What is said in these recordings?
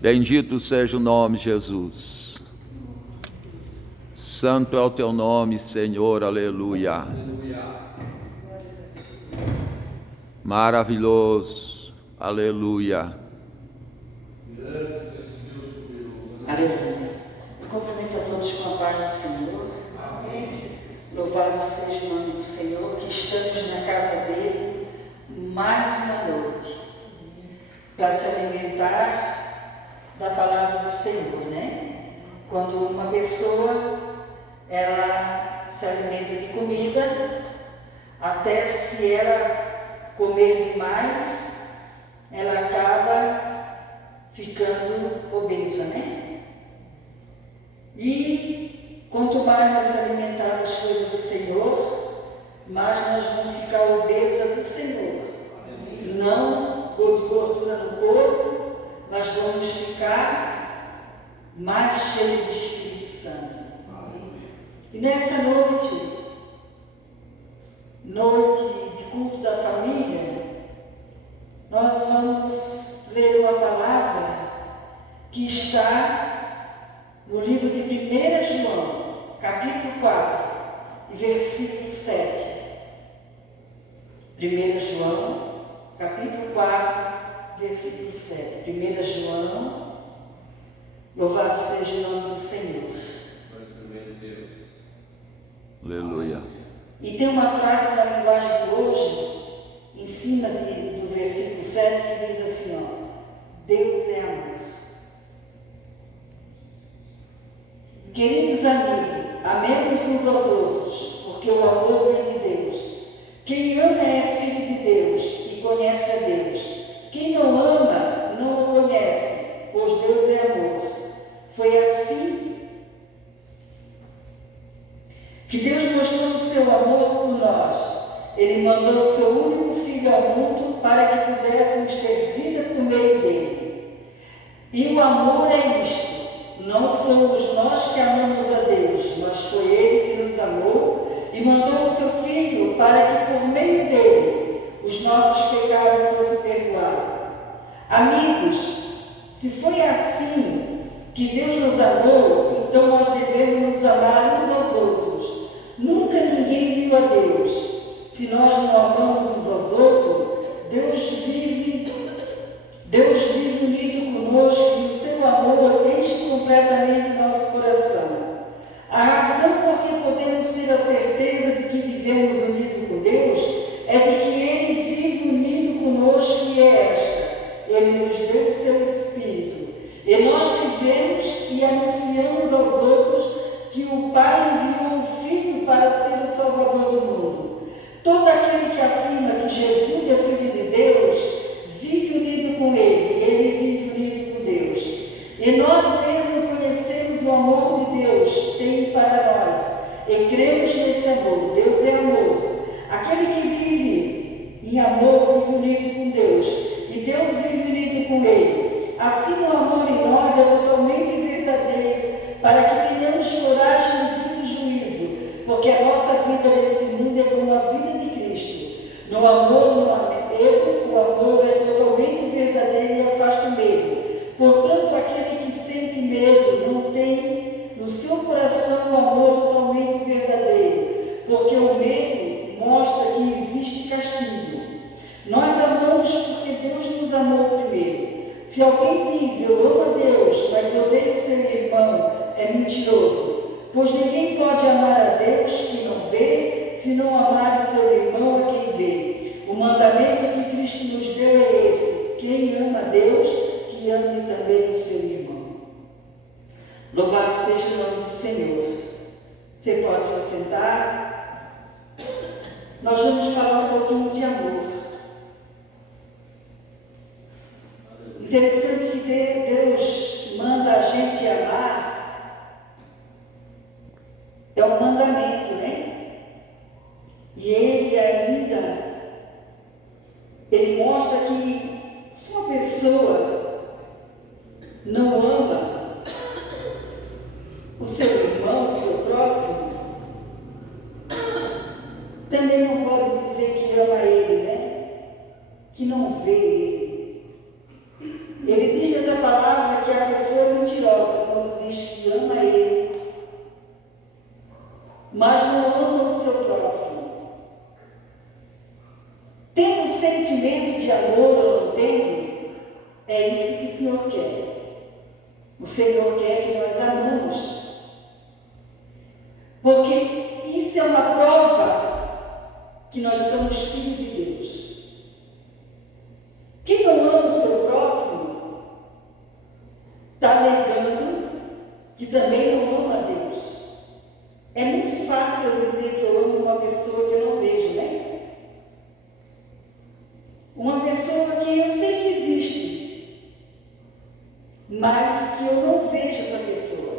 Bendito seja o nome, Jesus. Santo é o teu nome, Senhor, aleluia. Maravilhoso, aleluia. Aleluia. Cumprimento a todos com a paz do Senhor. Amém. Louvado seja o nome do Senhor, que estamos na casa dele mais uma noite para se alimentar da palavra do Senhor, né? Quando uma pessoa ela se alimenta de comida, até se ela comer demais, ela acaba ficando obesa, né? E quanto mais nós alimentar das coisas do Senhor, mais nós vamos ficar obesa do Senhor. Não ou de gordura no corpo, nós vamos ficar mais cheios do Espírito Santo. E nessa noite de culto da família, nós vamos ler uma palavra que está no livro de 1 João, capítulo 4, e versículo 7. 1 João, capítulo 4, versículo 7. 1 João, louvado seja o nome do Senhor. Aleluia. E tem uma frase na linguagem de hoje, em cima do versículo 7, que diz assim, ó: Deus é amor. Queridos amigos, amemos uns aos outros, porque o amor vem de Deus. Quem ama é filho de Deus e conhece a Deus. Quem não ama, não o conhece, pois Deus é amor. Foi assim que Deus mostrou o seu amor por nós. Ele mandou o seu único Filho ao mundo para que pudéssemos ter vida por meio dele. E o amor é isto: não fomos nós que amamos a Deus, mas foi Ele que nos amou e mandou o seu Filho para que por meio dele os nossos pecados fossem perdoados. Amigos, se foi assim que Deus nos amou, então nós devemos nos amar uns aos outros. Nunca ninguém viu a Deus. Se nós não amamos uns aos outros, Deus vive unido conosco e o seu amor enche completamente nosso coração. A razão por que podemos ter a certeza de que vivemos unidos com Deus é de que Ele vive unido conosco e é esta: Ele nos deu o seu Espírito. E nós vivemos e anunciamos aos outros que o Pai enviou o Filho para ser o Salvador do mundo. Todo aquele que afirma que Jesus é Filho de Deus, vive unido com Ele, e Ele vive unido com Deus. E nós mesmos conhecemos o amor de Deus tem para nós, e cremos nesse amor. Deus é amor. Aquele que vive em amor, vive unido com Deus, e Deus vive unido com Ele. Assim o amor em nós é totalmente verdadeiro, para que tenhamos coragem no dia do juízo, porque a nossa vida nesse mundo é como a vida de Cristo. No amor não há medo, o amor é totalmente verdadeiro e afasta o medo. Portanto, aquele que sente medo não tem no seu coração o amor totalmente verdadeiro, porque o medo mostra que existe castigo. Nós amamos porque Deus nos amou primeiro. Se alguém diz, eu amo a Deus, mas odeio seu irmão, é mentiroso. Pois ninguém pode amar a Deus que não vê, se não amar seu irmão a quem vê. O mandamento que Cristo nos deu é esse: quem ama a Deus, que ame também o seu irmão. Louvado seja o nome do Senhor. Você pode se assentar. Nós vamos falar um pouquinho de amor. Interessante que Deus manda a gente amar, é um mandamento, né? E Ele mostra que se uma pessoa não ama o seu irmão, o seu próximo, também não pode dizer que ama ele, né? Que não vê ele. Ele diz nessa palavra que mas não amam o seu próximo. Tem um sentimento de amor ou não tem? É isso que o Senhor quer. O Senhor quer que nós amamos. Porque isso é uma prova que nós somos filhos de Deus. Quem não ama o seu próximo está negando que também não ama a Deus. É muito fácil eu dizer que eu amo uma pessoa que eu não vejo, né? Uma pessoa que eu sei que existe, mas que eu não vejo essa pessoa.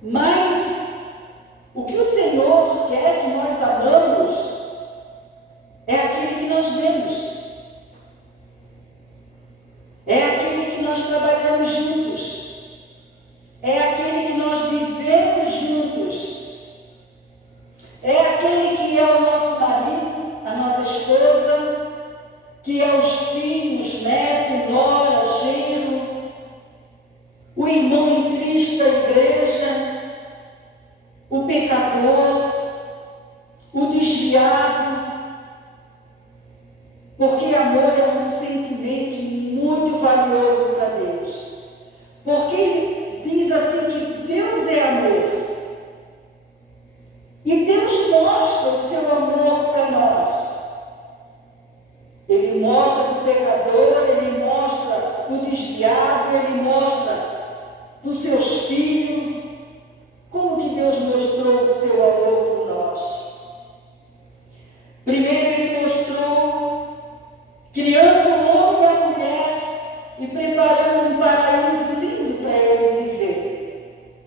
Mas o que o Senhor quer que nós amamos é aquele que nós vemos. É aquele que nós trabalhamos juntos. É aquele que nós vivemos juntos. É aquele que é o nosso marido, a nossa esposa, que é os filhos, neto, nora, genro, o irmão em Cristo da igreja, o pecador, o desviado. Porque amor é um sentimento muito valioso para Deus. Porque diz assim que Deus é amor. E Deus mostra o seu amor para nós. Ele mostra para o pecador, ele mostra para o desviado, ele mostra para os seus filhos. Como que Deus mostrou o seu amor por nós? Primeiro ele mostrou criando o homem e a mulher e preparando um paraíso lindo para eles viver.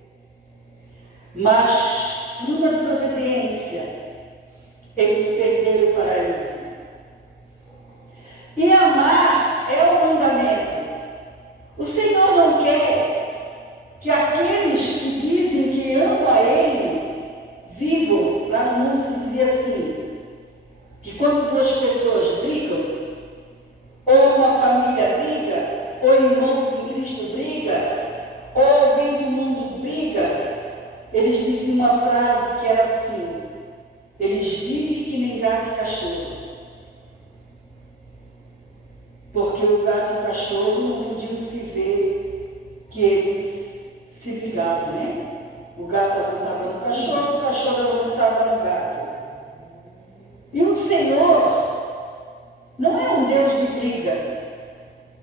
Mas, numa desobediência, eles perderam o paraíso. E amar é o mandamento. O Senhor não quer que aqueles que dizem que amam a Ele vivam. Lá no mundo dizia assim, que quando duas pessoas brigam, ou uma família briga, ou irmãos em Cristo briga, ou alguém do mundo briga, eles diziam uma frase que era assim: eles vivem que nem gato e cachorro. Porque o gato e o cachorro não podiam se ver que eles se brigavam, né? O gato avançava no cachorro, o cachorro avançava no gato. E o Senhor não é um Deus de briga.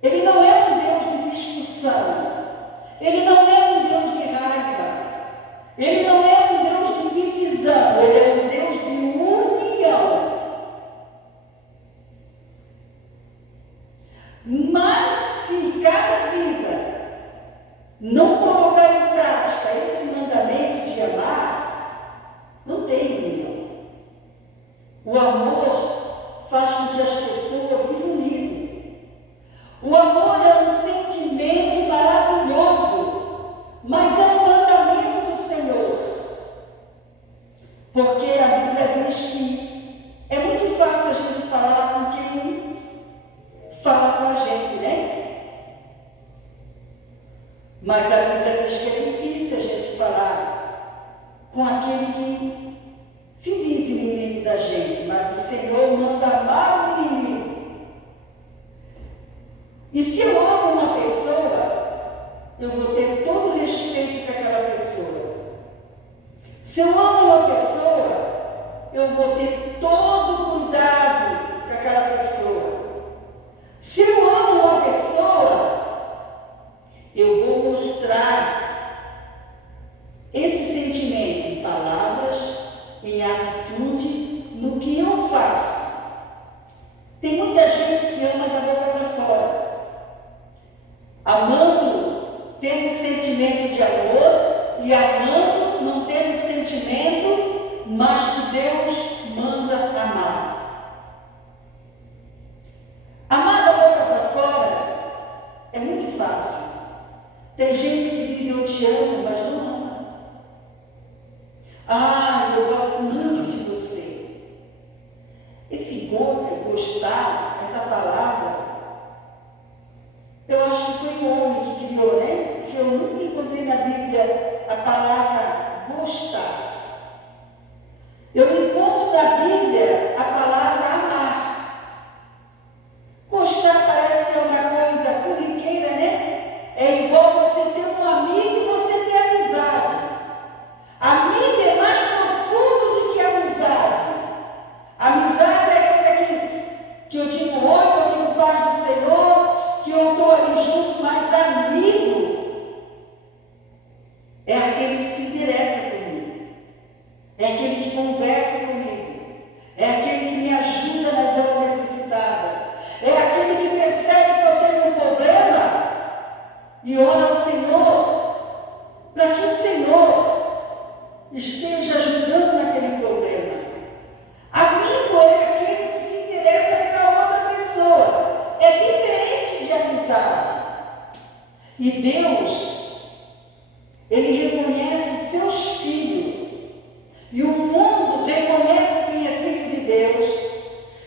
Ele não é um Deus de discussão. Ele não é um Deus de raiva. Ele não é um Deus de divisão. Ele é um Deus de união. Mas se cada vida não colocar em prática esse mandamento de amar, não tem união. O amor faz com que as pessoas vivam unidas. O amor é um sentimento maravilhoso, mas é um mandamento do Senhor. Porque a Bíblia diz que é muito fácil a gente falar com quem fala com a gente, né? Mas a Bíblia diz que é difícil a gente falar com aquele que se diz inimigo da gente, mas o Senhor manda amar o inimigo. E se eu amo uma pessoa, eu vou ter todo o respeito com aquela pessoa. Se eu amo uma pessoa, eu vou ter todo o cuidado com aquela pessoa. Se eu amo uma pessoa, eu vou mostrar esse sentimento em palavras, em atitude, no que eu faço. Tem muita gente que ama da boca para fora. Amando, tendo sentimento de amor, e amando, não tendo sentimento, mas que Deus manda amar. Amar da boca para fora é muito fácil. Tem gente que diz eu te amo, mas não ama. Ah, eu gosto muito de você. Esse gostar, essa palavra, eu acho que foi o homem que criou, né? Porque eu nunca encontrei na Bíblia a palavra gostar. Eu encontro na Bíblia a palavra amar. Gostar parece que é uma coisa corriqueira, né? É igual você ter um amigo e você ter amizade. Amigo é mais profundo do que amizade. Amizade é aquela que eu digo oi, que eu digo paz do Senhor, que eu estou ali junto, mas amigo é aquele que se interessa comigo, é aquele que conversa comigo, é aquele que me ajuda nas horas necessitadas, é aquele que percebe que eu tenho um problema e ora ao Senhor, para que o Senhor esteja ajudando naquele problema. Amigo é aquele que se interessa pela outra pessoa, é diferente de amizade. E Deus, Ele reconhece seus filhos, e o mundo reconhece quem é filho de Deus,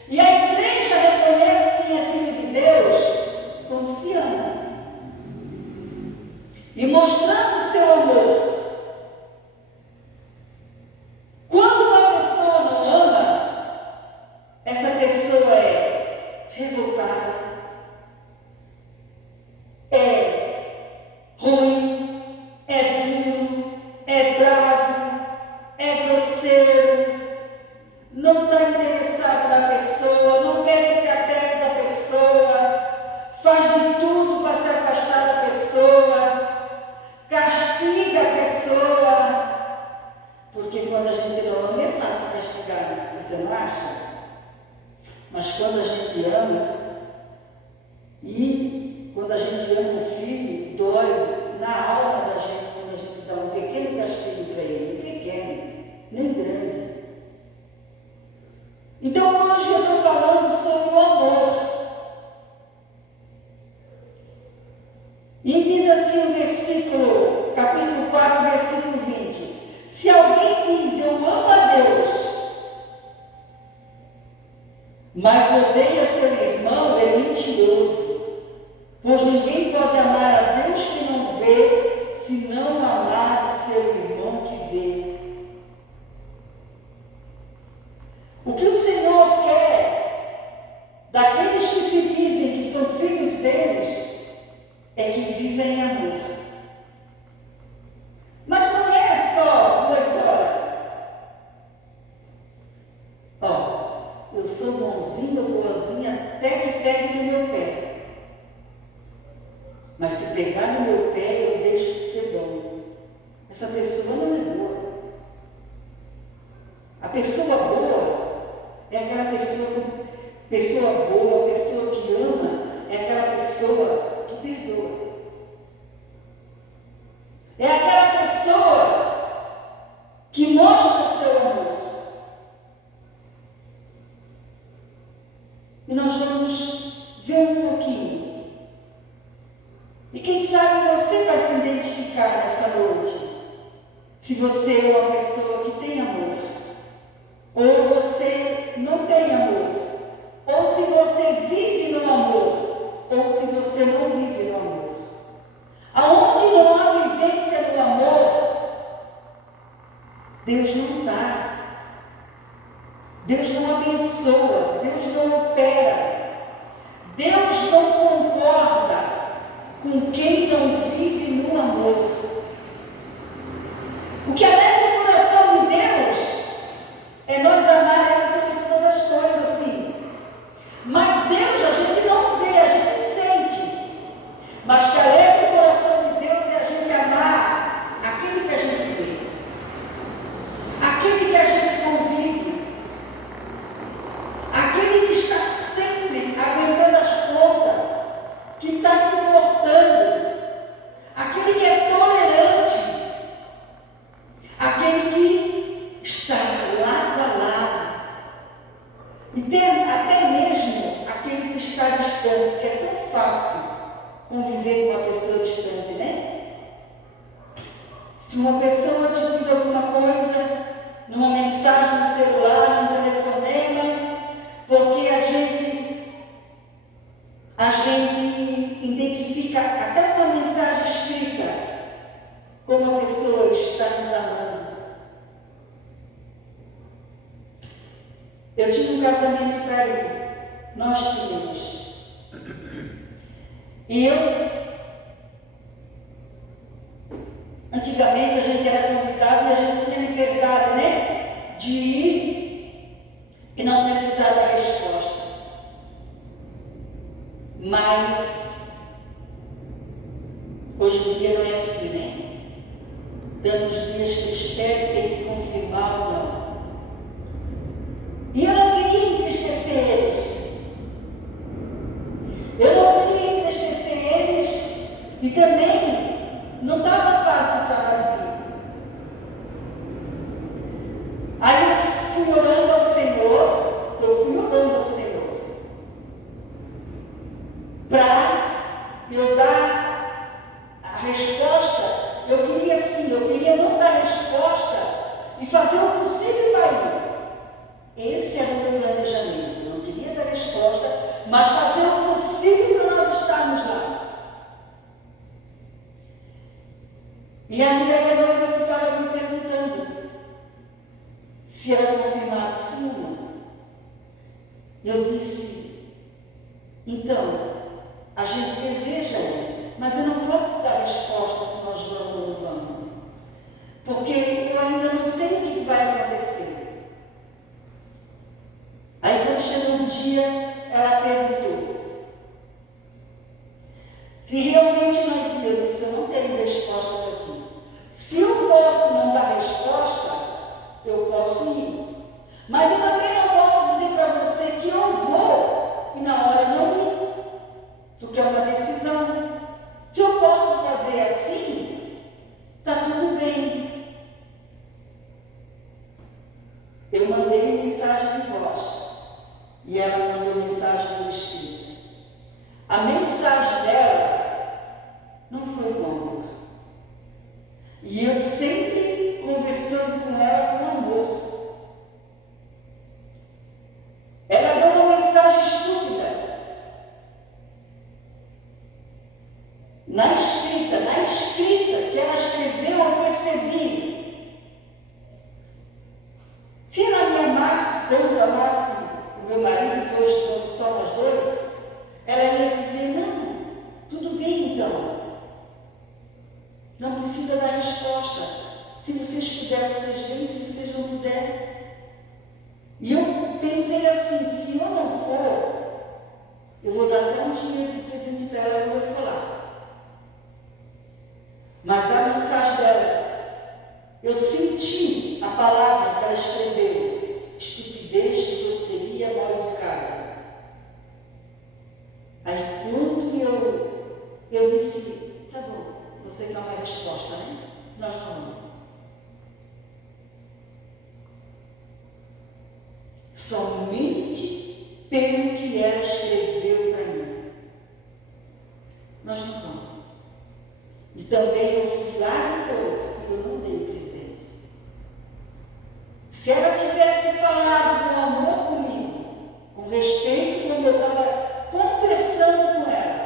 e a igreja reconhece quem é filho de Deus quando se ama. E mostrando o seu amor. Quando uma pessoa não ama, essa pessoa é revoltada, é ruim, é duro, é bravo, é grosseiro, não está interessado na pessoa, não quer ficar perto da pessoa, faz de tudo para se afastar da pessoa, castiga a pessoa, porque quando a gente não ama é fácil castigar, você não acha? Mas quando a gente ama, e quando a gente ama o filho, dói na alma da gente quando a gente dá um pequeno castigo para ele, pequeno, nem grande. Então hoje eu estou falando sobre o amor. E diz assim o versículo, capítulo 4, versículo 20. Se alguém diz, eu amo a Deus, mas odeia seu irmão, é mentiroso. Pois ninguém pode amar a Deus que não vê, se não amar o seu irmão que vê. O que o Senhor quer daqueles que se dizem que são filhos deles é que vivem em amor. Mas não é só 2 horas. Ó, eu sou bonzinho ou boazinha até que pegue no meu pé. Mas se pegar no meu pé, eu deixo de ser bom. Essa pessoa não é boa. A pessoa boa é aquela pessoa boa, a pessoa que ama, é aquela pessoa que perdoa. É aquela pessoa que mostra o seu amor. E nós vamos ver um pouquinho. E quem sabe você vai se identificar nessa noite. Se você é uma pessoa que tem amor, ou você não tem amor, ou se você vive no amor, ou se você não vive no amor. Aonde não há vivência no amor, Deus não dá. Deus não abençoa, Deus não opera. Deus não concorda com quem não vive no amor. O que alegra o coração de Deus é nós amarmos sobre todas as coisas, sim. Mas Deus a gente não vê, a gente sente. Mas que alegra o coração de Deus é a gente amar aquele que a gente vê, aquele que a gente convive, aquele que está sempre aguentando as pontas, que está se portando, aquele que é tolerante, aquele que está lado a lado, e até mesmo aquele que está distante, que é tão fácil conviver com uma pessoa distante, né? Se uma pessoa te diz alguma coisa, numa mensagem no celular, num telefonema, porque a gente identifica até com uma mensagem escrita como a pessoa está nos amando. Eu tinha um casamento para ir. Nós tínhamos. E antigamente a gente era convidado e a gente tinha liberdade, né? De ir e não precisar da resposta. Mas hoje em dia não é assim, né? Tantos dias que eles pedem, tem que confirmar ou não. E eu não queria entristecer eles. Eu não queria entristecer eles e também não estava fácil para nós ir. Aí eu fui orando ao Senhor, para eu dar a resposta. Eu queria não dar resposta e fazer o possível para ir. Esse era o meu planejamento. Eu não queria dar resposta, mas fazer o possível para nós estarmos lá. E a mulher da noiva ficava me perguntando se era confirmado sim ou não. Eu disse, então, a gente deseja ir, mas eu não posso dar resposta se nós vamos ou não vamos. Porque eu ainda não sei o que vai acontecer. Aí quando chegou um dia, ela perguntou se realmente nós íamos. Eu disse, eu não tenho resposta para ti. Se eu posso não dar resposta, eu posso ir. Mas eu também não posso dizer para você que eu vou e na hora não ir. Porque é uma decisão. Se eu posso fazer assim, está tudo bem. Eu mandei mensagem de voz e ela mandou mensagem no escrito. A mensagem dela não foi longa. E eu sempre conversando com ela com amor. Ela deu uma mensagem estúpida. Na escrita que ela escreveu, eu percebi. Se ela me amasse, tanto amasse o meu marido, que hoje somos só nós dois, ela ia dizer, não, tudo bem então. Não precisa dar resposta. Se vocês puderem, vocês vêm, se vocês não puderem. E eu pensei assim, se eu não for, eu vou dar até um dinheiro de presente para ela, eu vou falar. Mas a mensagem dela, eu senti a palavra que ela escreveu, estupidez, grosseria, mal educada. Aí quando eu disse, tá bom, você quer uma resposta, né? Nós vamos. Somente pelo que ela escreveu para mim. Nós não vamos. E também eu fui lá depois e eu não dei o presente. Se ela tivesse falado com amor comigo, com respeito, quando eu estava conversando com ela,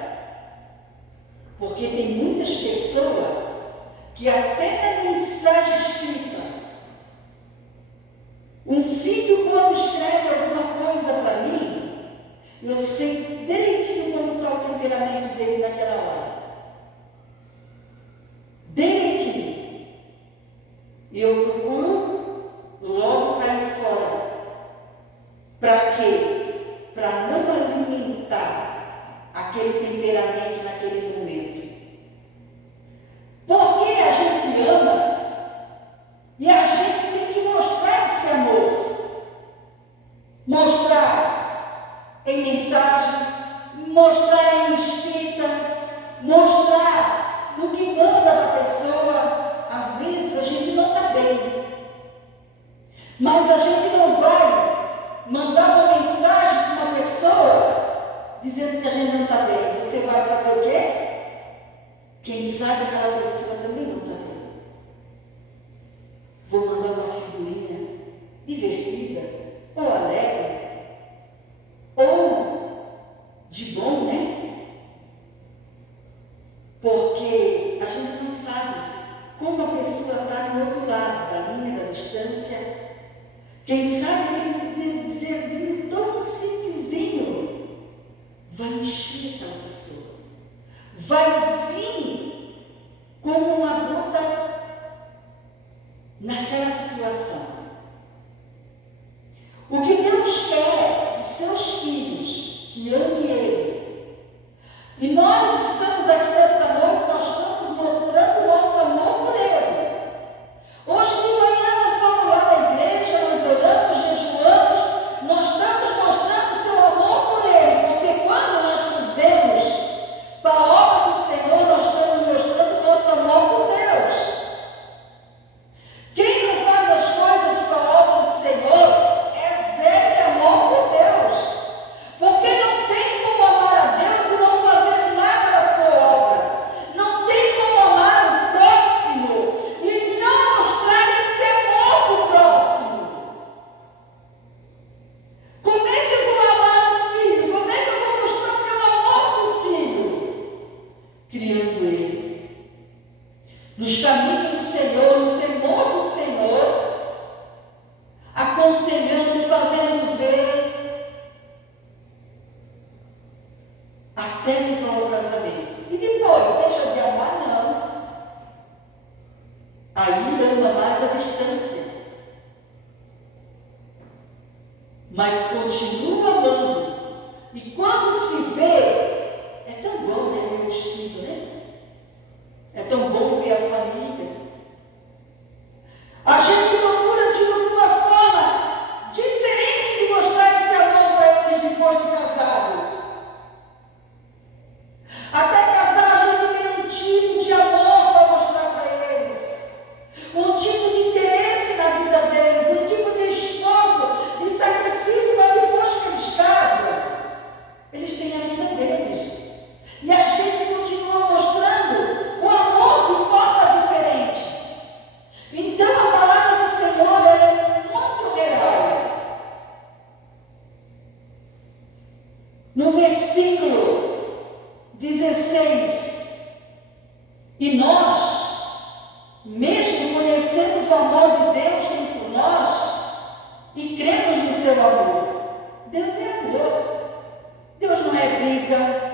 porque tem muitas pessoas que até na mensagem escrita, um filho quando escreve alguma coisa para mim, eu sei direitinho como está o temperamento dele naquela hora. Direitinho. E eu procuro logo cair fora. Para quê? Para não alimentar aquele temperamento naquele momento. Porque a gente ama e a gente tem que mostrar esse amor. Mostrar em mensagem, mostrar em escrita, mostrar no que manda para a pessoa. Às vezes a gente não está bem, mas a gente não vai mandar uma mensagem para uma pessoa dizendo que a gente não está bem. Você vai fazer o quê? Quem sabe aquela pessoa também não está bem. Vou mandar uma figurinha divertida, ou alegre, ou de bom, né? Porque a gente não sabe como a pessoa está do outro lado da linha da distância. Quem sabe ele dizer aconselhando e fazendo ver, até levar ao casamento. E depois, deixa de amar? Não. Aí ama mais a distância. Mas continua amando. E quando se vê, é tão bom, né, ver os filhos, né? É tão bom ver a família. A gente procura de alguma forma diferente de mostrar esse amor para eles depois de casado. Até casar a gente tem um tipo de amor para mostrar para eles, um tipo de interesse na vida deles, um tipo de esforço, de sacrifício, para depois que eles casam, eles têm a vida deles. E a gente continua mostrando o amor de forma diferente. Então a palavra do Senhor ela é muito real. No versículo 16, e nós, mesmo conhecemos o amor de Deus tem por nós, e cremos no seu amor. Deus é amor. Deus não é briga.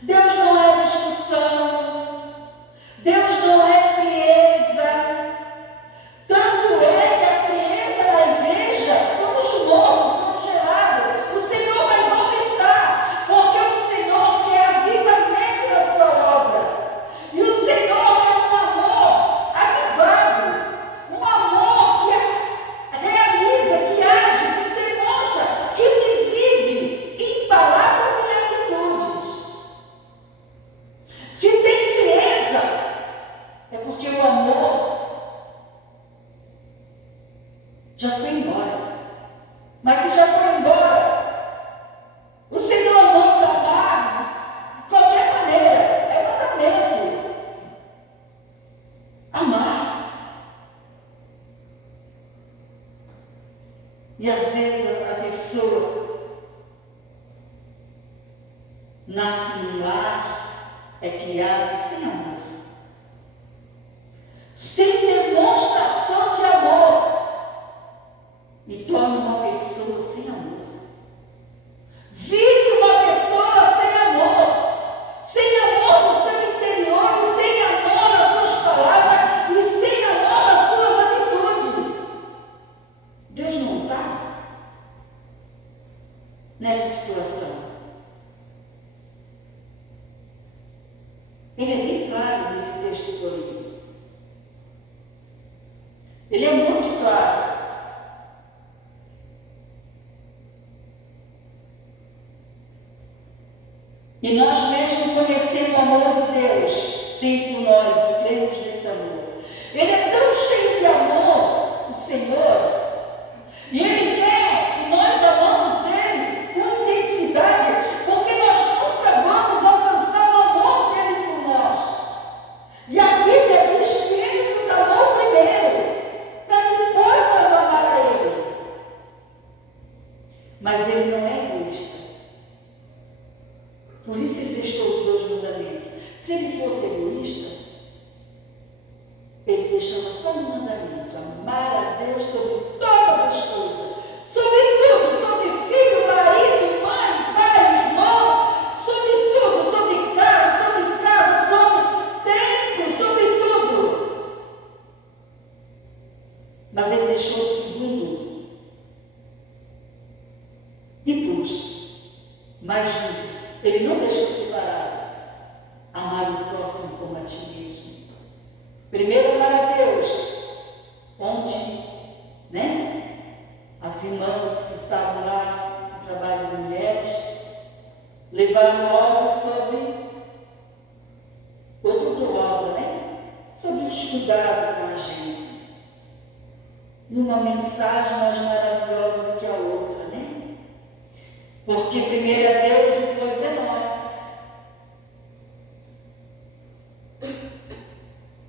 Deus não é discussão. Deus não é frieza. Tanto é que a frieza na igreja, somos mornos, somos gelados. O Senhor vai vomitar, porque o Senhor quer avivamento na sua obra. E o Senhor quer um amor avivado, um amor que realiza, que age, que se demonstra, que se vive em palavras e atitudes. Se tem frieza, é porque o amor já foi embora. Mas se já foi embora, o Senhor manda amar de qualquer maneira. É mandamento. Amar. E às vezes a pessoa nasce num lar, é criada sem amor, sem demonstração de amor, e torna uma pessoa sem amor. Vive uma pessoa sem amor no seu interior, sem amor nas suas palavras e sem amor nas suas atitudes. Deus não está nessa situação. Ele é bem claro nesse texto que eu li. Ele é muito claro. E nós mesmo conhecendo o amor de Deus, tem por nós e cremos nesse amor. Ele é tão cheio de amor, o Senhor, e Ele quer que nós amamos Ele com intensidade, porque nós nunca vamos alcançar o amor dEle por nós. E a Bíblia diz que Ele nos amou primeiro, para depois nós amar a Ele. Mas Ele não é egoísta. Por isso Ele deixou os dois mandamentos. Se Ele fosse egoísta, Ele deixava só um mandamento: amar a Deus sobre todas as coisas, sobre tudo, sobre filho, marido, mãe, pai, irmão, sobre tudo, sobre casa, sobre templo, sobre tudo. Mas Ele deixou o segundo depois, mais junto. Ele não deixou separado. Amar o próximo como a ti mesmo. Primeiro amar a Deus, onde, as irmãs que estavam lá no trabalho de mulheres levaram algo sobre outra dosa, sobre os cuidados com a gente. E uma mensagem mais maravilhosa do que a outra, Porque primeiro é Deus, depois é nós.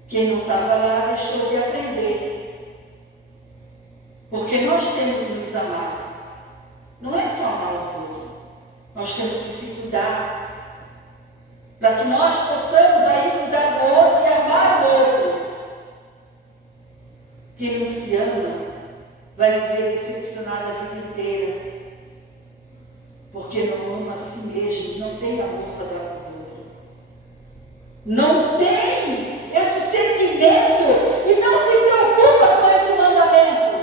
Quem não estava lá deixou de aprender. Porque nós temos que nos amar. Não é só amar os outros. Nós temos que se cuidar. Para que nós possamos aí cuidar do outro e amar o outro. Quem não se ama, vai viver decepcionado a vida inteira, porque não ama a si mesmo, não tem amor para dar para os outros. Não tem esse sentimento e não se preocupa com esse mandamento.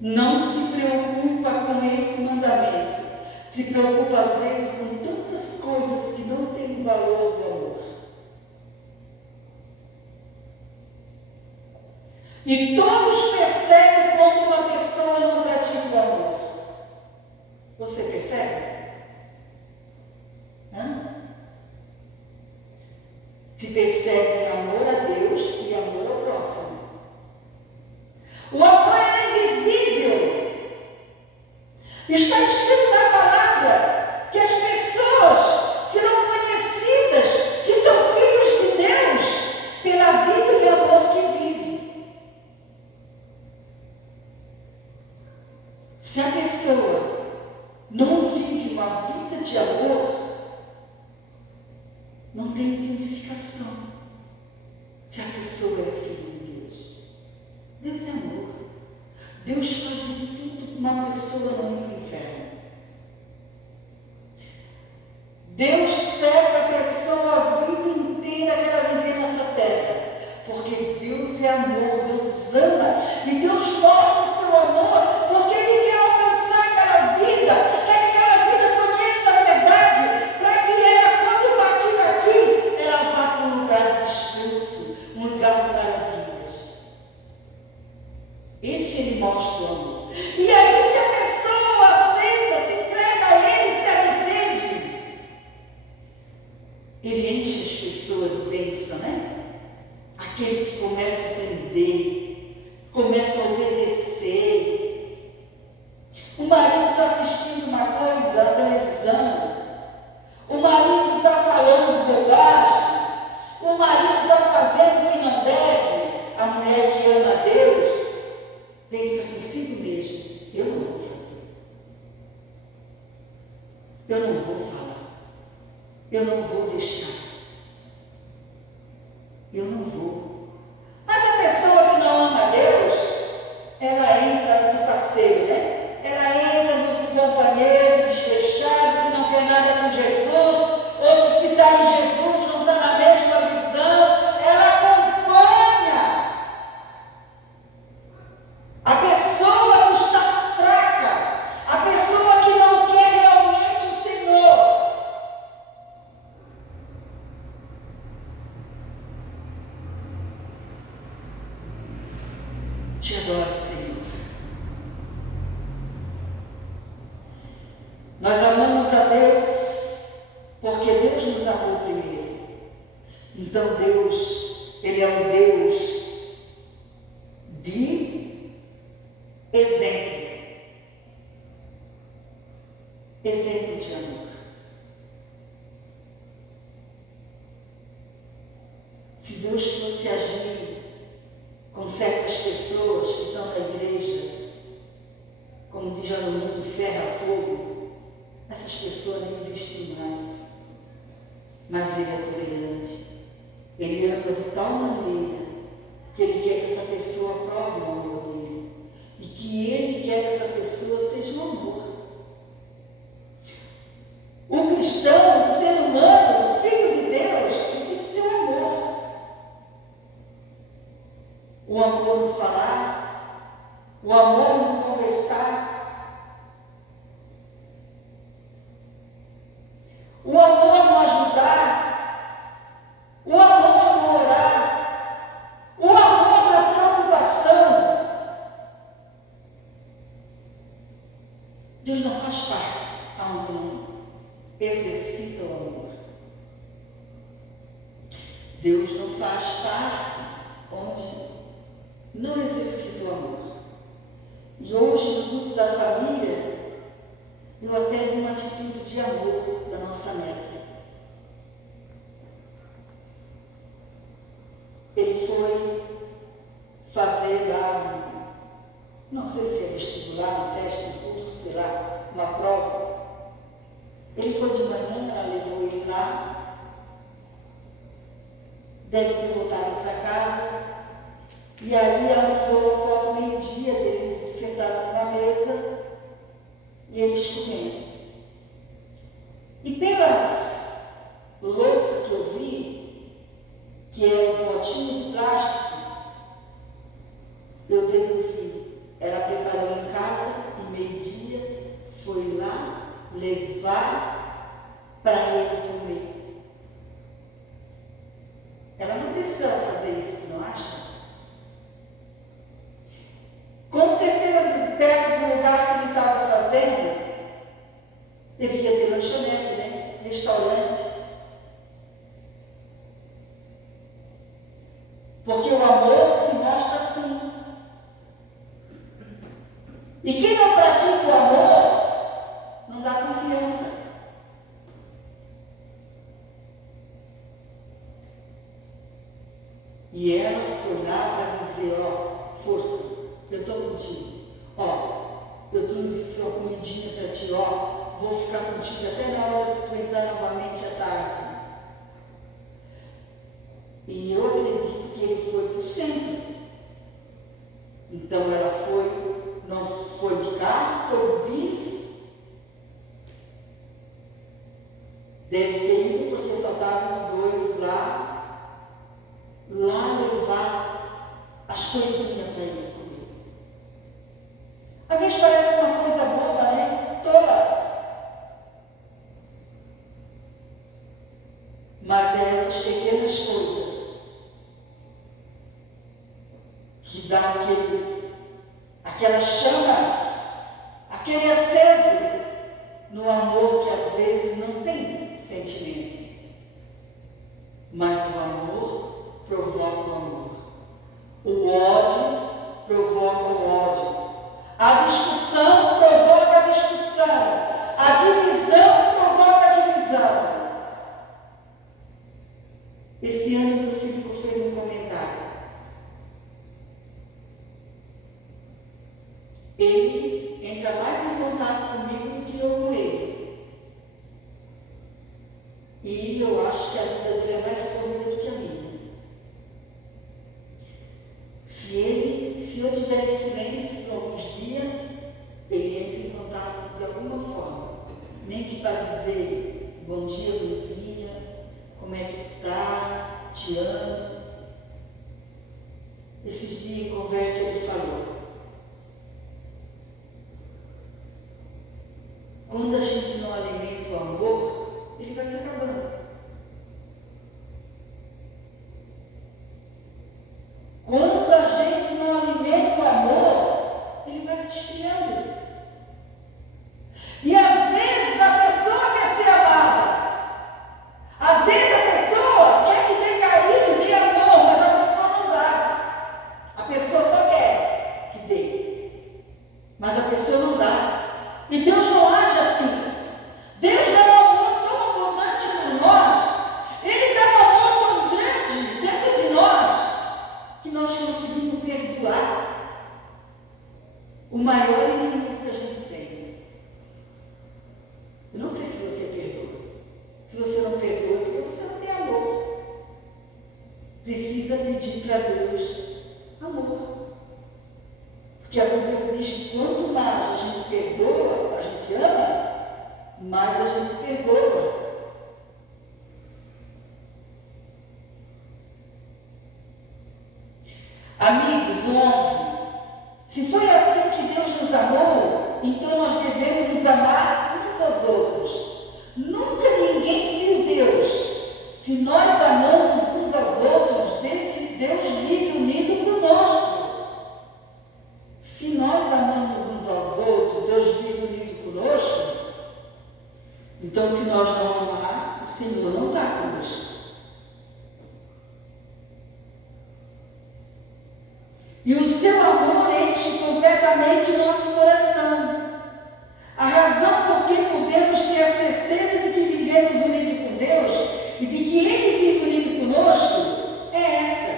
Não se preocupa com esse mandamento. Se preocupa às vezes com tantas coisas que não têm valor do amor. E todos percebem quando uma pessoa não pratica o amor. Você percebe? Se percebe amor a Deus e amor ao próximo. O amor é invisível. Está escrito na palavra que as pessoas serão conhecidas que são filhos de Deus pela vida e amor que vivem. Se a pessoa não vive uma vida de amor, não tem identificação se a pessoa é filho de Deus. Deus é amor. Deus faz de tudo para uma pessoa não ir para o inferno. Deus serve a pessoa a vida inteira que ela viver nessa terra. Porque Deus é amor, Deus ama. E Deus mostra o seu amor porque Ele quer alcançar aquela vida, quer que aquela vida conheça a verdade, para que ela, quando partir daqui, ela vá para um lugar de descanso, um lugar de maravilhas. Esse Ele mostra o amor. E aí, se a pessoa aceita, se entrega a Ele, se arrepende, Ele enche as pessoas de bênção, né? Aqueles que começam a aprender, começam a obedecer. O marido está assistindo uma coisa na televisão, o marido está falando bobagem, o marido está fazendo o que não deve. A mulher que ama a Deus pensa consigo mesmo: eu não vou fazer, eu não vou falar, eu não vou deixar, eu não vou. Mas a pessoa que não ama a Deus, ela entra no parceiro, né? Ela entra no companheiro desleixado, que não quer nada com Jesus, ou que se está em Jesus não está na mesma visão. Ela acompanha a pessoa que está fraca, a pessoa que não quer realmente o Senhor. Te adoro, Senhor. Nós amamos a Deus porque Deus nos amou primeiro. Então Deus, Ele é um Deus de exemplo. Exemplo de amor. Se Deus fosse agir com certas pessoas que estão na igreja, como diz no mundo, ferro a fogo, essas pessoas não existem mais. Mas Ele é tolerante. Ele ama de tal maneira que Ele quer que essa pessoa prove o amor dele. E que Ele quer que essa pessoa seja um amor. O cristão, o ser humano, o filho de Deus, ele tem que ser um amor. O amor no falar, o amor no conversar, o amor no ajudar, o amor no orar, o amor na preocupação. Deus não faz parte aonde não exercita o amor. Deus não faz parte onde não exercita o amor. E hoje, no grupo da família, eu até vi uma atitude de amor da nossa neta. Ele foi fazer lá, não sei se é vestibular, um teste, um curso, sei lá, uma prova. Ele foi de manhã, ela levou ele lá, deve ter voltado para casa, E aí ela mandou uma foto meio-dia deles sentados numa mesa e eles comendo. E pelas louças que eu vi, que era um potinho de plástico, eu deduzi, ela preparou em casa e meio-dia foi lá levar para ele comer. Ela não precisava fazer isso, tu não acha? Com certeza, perto do lugar que ele estava fazendo, devia ter lanchonete, né? Restaurante. Porque o amor se mostra assim. E quem não pratica o amor, não dá confiança. E ela foi lá para dizer, ó, força, eu estou contigo. Ó, eu trouxe uma comidinha para ti, ó, vou ficar contigo até na hora que tu entrar novamente à tarde. E eu acredito que ele foi para o centro. Então ela foi, não foi de carro, foi de bis. Deve ter ido porque só estavam os dois lá levar as coisinhas para ele comer. Às vezes parece uma coisa boba, né? Tola. Mas é essas pequenas coisas que dá aquela chama, aquele aceso no amor que às vezes não tem sentimento. Mas o amor provoca o amor. O ódio provoca o ódio. A discussão provoca a discussão. A divisão provoca a divisão. Esse ano meu filho fez um comentário. Ele entra mais em contato comigo do que eu com ele. E eu acho que a vida dele é mais corrida do que a minha. Se eu tiver em silêncio por alguns dias, ele entra em contato de alguma forma. Nem que para dizer bom dia, mãezinha, como é que tu tá, te amo. Esses dias em conversa ele falou. Quando a gente não alimenta o amor, ele vai se acabando. Quando a gente não alimenta o amor, ele vai se esfriando. E às vezes a pessoa quer ser amada. Às vezes a pessoa quer que dê carinho, dê amor, mas a pessoa não dá. A pessoa só quer que dê. Mas a pessoa não dá. E Deus não age assim. Deus dá um amor tão abundante por nós. Ele dá um amor tão grande dentro de nós que nós conseguimos perdoar o maior inimigo que a gente tem. Eu não sei se você perdoa. Se você não perdoa, é porque você não tem amor. Precisa pedir para Deus amor. Porque a Bíblia diz que quanto mais a gente perdoa, a gente ama, mais a gente perdoa. Amigos, 11. Se foi assim que Deus nos amou, então nós devemos nos amar uns aos outros. Nunca ninguém viu Deus. Se nós amamos uns aos outros, Deus vive unido conosco. Se nós amamos uns aos outros, Deus vive unido conosco. Então, se nós não amarmos, o Senhor não está conosco. E o seu amor enche completamente o nosso coração. A razão por que podemos ter a certeza de que vivemos unidos com Deus e de que Ele vive unido conosco é essa.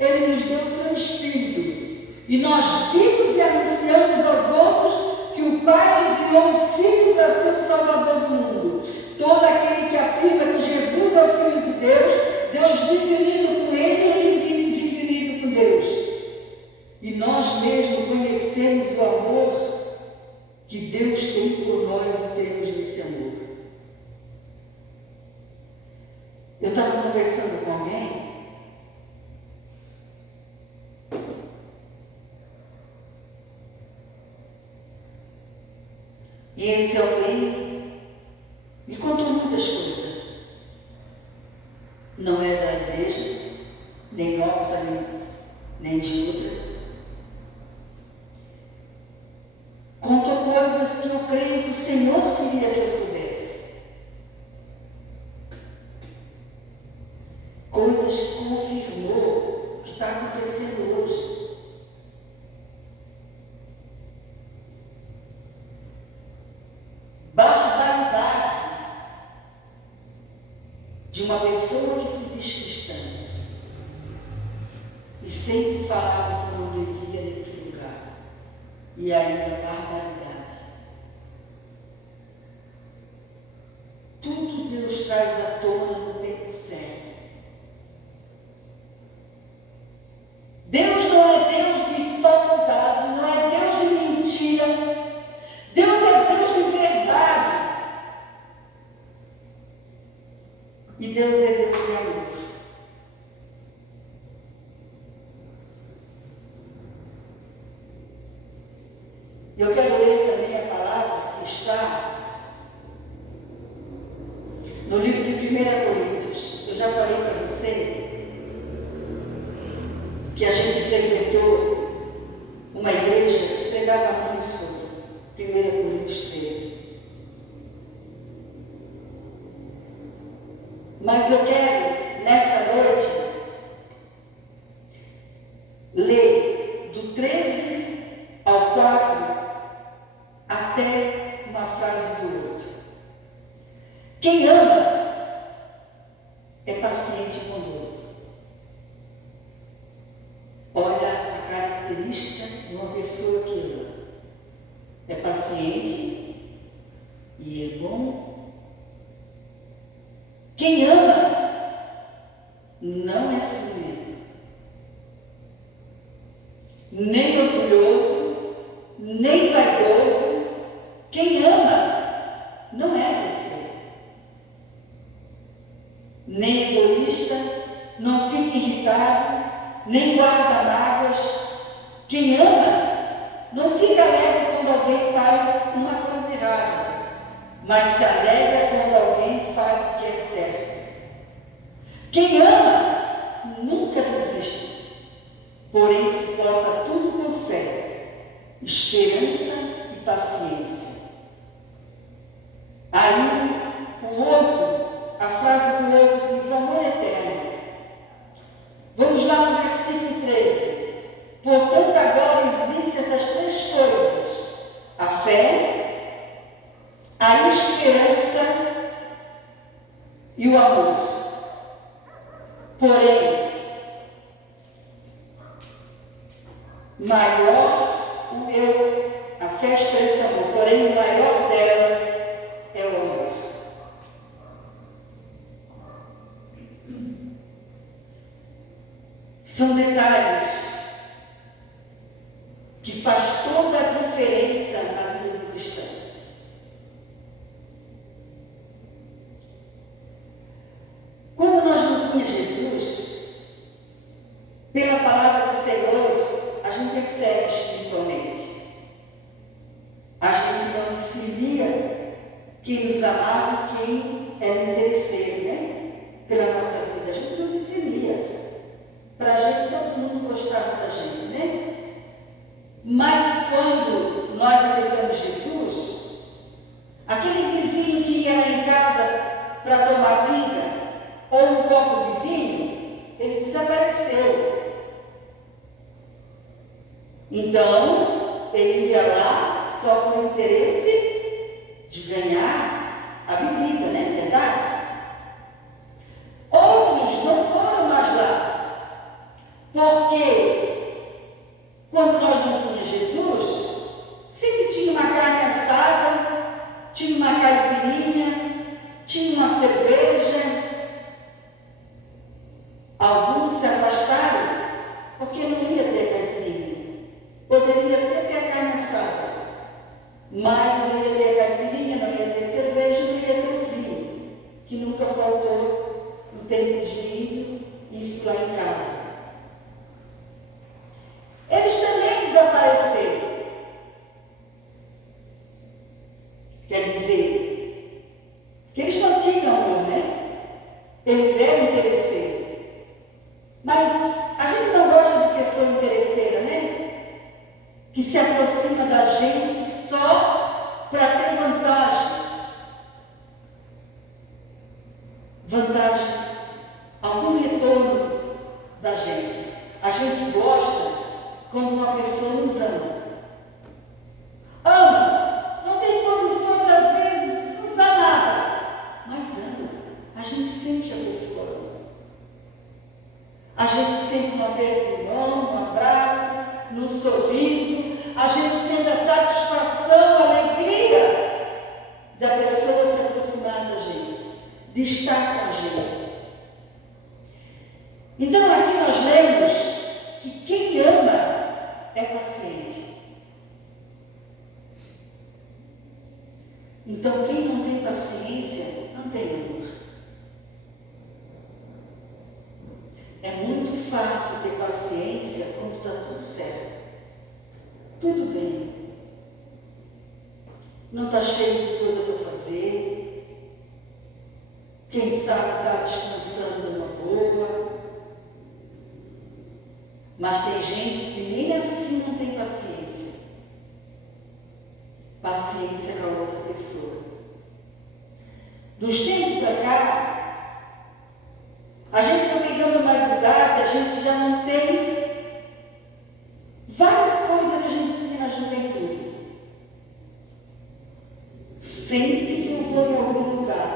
Ele nos deu o seu Espírito. E nós vimos e anunciamos aos outros que o Pai enviou o Filho para ser o Salvador do mundo. Todo aquele que afirma que Jesus é o Filho de Deus, Deus vive unido com Ele e Ele vive unido com Deus. e nós mesmos conhecemos o amor que Deus tem por nós e temos nesse amor. Eu estava conversando com alguém e esse alguém me contou muitas coisas. Não é da igreja, nem nossa, nem de outra. Contou coisas que eu creio que o Senhor queria que eu soubesse. Coisas que confirmou o que está acontecendo hoje. Barbaridade de uma pessoa que se diz cristã e sempre falava que não devia nesse lugar. E ainda barbaridade. Tudo Deus traz à tona no tempo certo. Deus não é Deus de falsidade, não é Deus de mentira. Deus é Deus de verdade. E Deus é Deus de amor. Eu quero ler também a palavra que está no livro de 1 Coríntios. Eu já falei para você que a gente frequentou uma igreja que pregava muito sobre 1 Coríntios 13. Mas eu quero, nessa noite, ler do 13 ao 4 até uma frase do outro. Quem ama é paciente e bondoso. Olha a característica de uma pessoa que ama. É paciente e é bom. Quem ama não é ciumento, nem orgulhoso, nem vaidoso. Quem ama não é você, nem egoísta, não fica irritado, nem guarda mágoas. Quem ama não fica alegre quando alguém faz uma coisa errada, mas se alegra quando alguém faz o que é certo. Quem ama nunca desiste, porém se porta tudo com fé, esperança e paciência. Aí o outro, a frase do outro diz: o amor eterno. Vamos lá no versículo 13. Portanto, agora existem essas três coisas: a fé, a esperança e o amor. Porém, a fé, a esperança e o amor, porém o maior delas é o amor. São detalhes que faz toda a diferença na vida do cristão. Quando nós não tínhamos Jesus, pela palavra do Senhor, a gente é cego espiritualmente. A gente não discernia quem nos amava e quem era interesseiro, né? Pela nossa vida. A gente não discernia. Para a gente, todo mundo gostava da gente, né? Mas quando nós aceitamos Jesus, aquele vizinho que ia lá em casa para tomar pinga ou um copo de vinho, ele desapareceu. Então, ele ia lá só por interesse de ganhar a bebida, né? Verdade? Outros não foram mais lá, porque quando nós não tínhamos Jesus, sempre tinha uma carne assada, tinha uma caipirinha, tinha uma cerveja. Alguns se afastaram porque não ia ter caipirinha. eu ia até ter a carne assada, mas não ia ter a caipirinha, não ia ter cerveja, não ia ter o vinho, que nunca faltou no tempo de milho, isso lá em casa. Eles também desapareceram. Quer dizer, que eles não tinham amor, né? Eles eram interesseiros. Mas a gente não gosta de pessoa interesseira, né? Que se aproxima da gente só para ter vantagem. Vantagem, algum retorno da gente. A gente gosta quando uma pessoa nos ama. Ama, não tem condições às vezes de usar nada, mas ama. A gente sente a pessoa ama. A gente sente um aperto de mão, um abraço, um sorriso. A gente sente a satisfação, a alegria da pessoa se aproximar da gente, de estar com a gente. Então aqui nós lemos que quem ama é paciente. Então quem não tem paciência não tem amor. É muito fácil ter paciência quando está tudo certo. Tudo bem. Não está cheio de coisa para fazer. Quem sabe está descansando numa boa. Mas tem gente que nem assim não tem paciência. Paciência com a outra pessoa. Dos tempos para cá, a gente está pegando mais idade, a gente já não tem várias coisas que a gente tinha na juventude. Sempre que eu vou em algum lugar,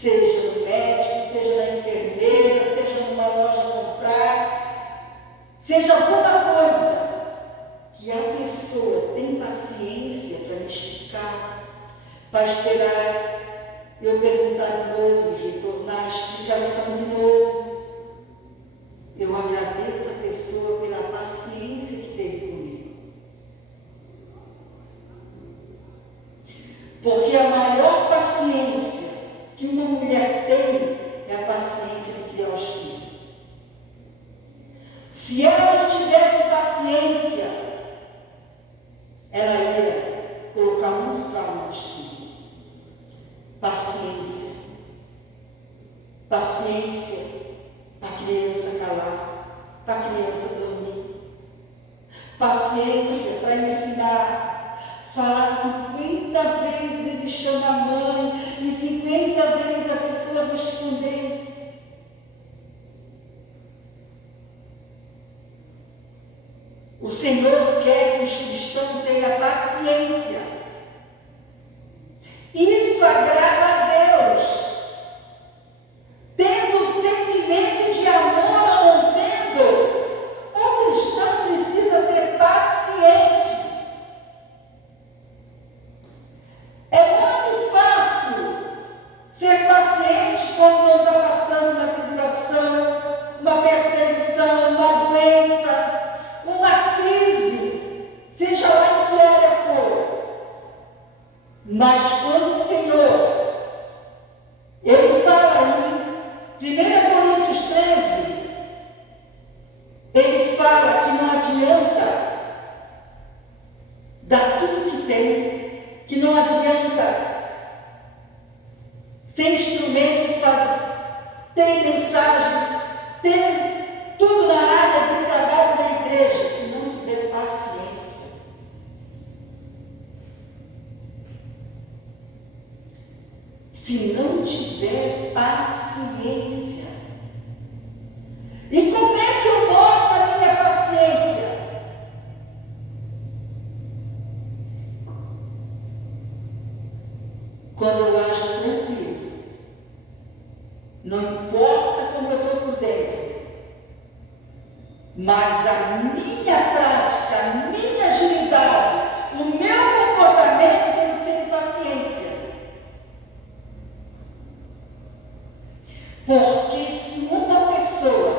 seja no médico, seja na enfermeira, seja numa loja comprar, seja alguma coisa que a pessoa tem paciência para me explicar, para esperar eu perguntar de novo e retornar a explicação de novo. Eu agradeço a pessoa pela paciência que teve comigo. Porque a maior paciência que uma mulher tem é a paciência de criar os filhos. Se ela não tivesse paciência, ela ia colocar muito trauma nos filhos. Paciência. Paciência para a criança calar, para a criança dormir. Paciência para ensinar, falar 50 vezes ele chama a mãe e 50 vezes a pessoa responder. O Senhor quer que os cristãos tenham paciência. Isso agrada a Deus. Tendo um sentimento de amor ou não tendo, o cristão precisa ser paciente. É muito fácil ser paciente quando não está passando uma tribulação, uma perseguição, uma doença, uma crise, seja lá em que área for. Mas quando o Senhor, ele fala em 1 Coríntios 13, ele fala que não adianta dar tudo que tem, que não adianta ser instrumento, ter mensagem, ter tudo na área de trabalho da igreja, se não tiver paciência. Se não tiver paciência. E como é que eu mostro a minha paciência? Quando eu acho tranquilo. Não importa como eu estou por dentro. Mas a minha prática, a minha agilidade, o meu comportamento tem que ser de paciência. Porque se uma pessoa,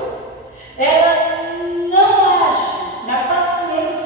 ela não age na paciência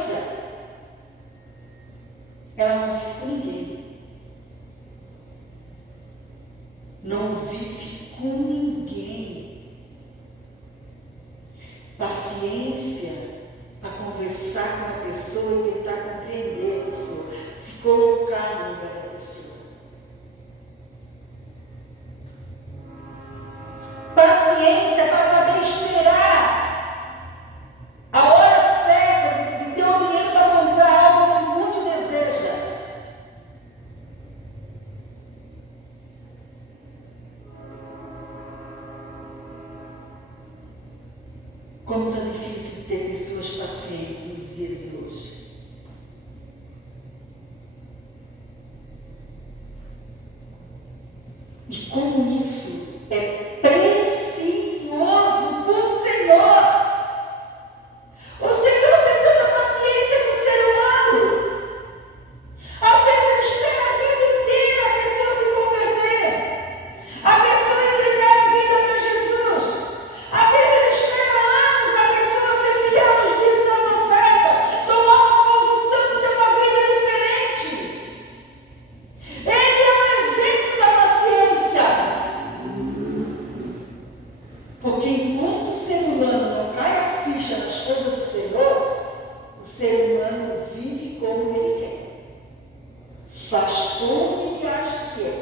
faz como ele acha que é.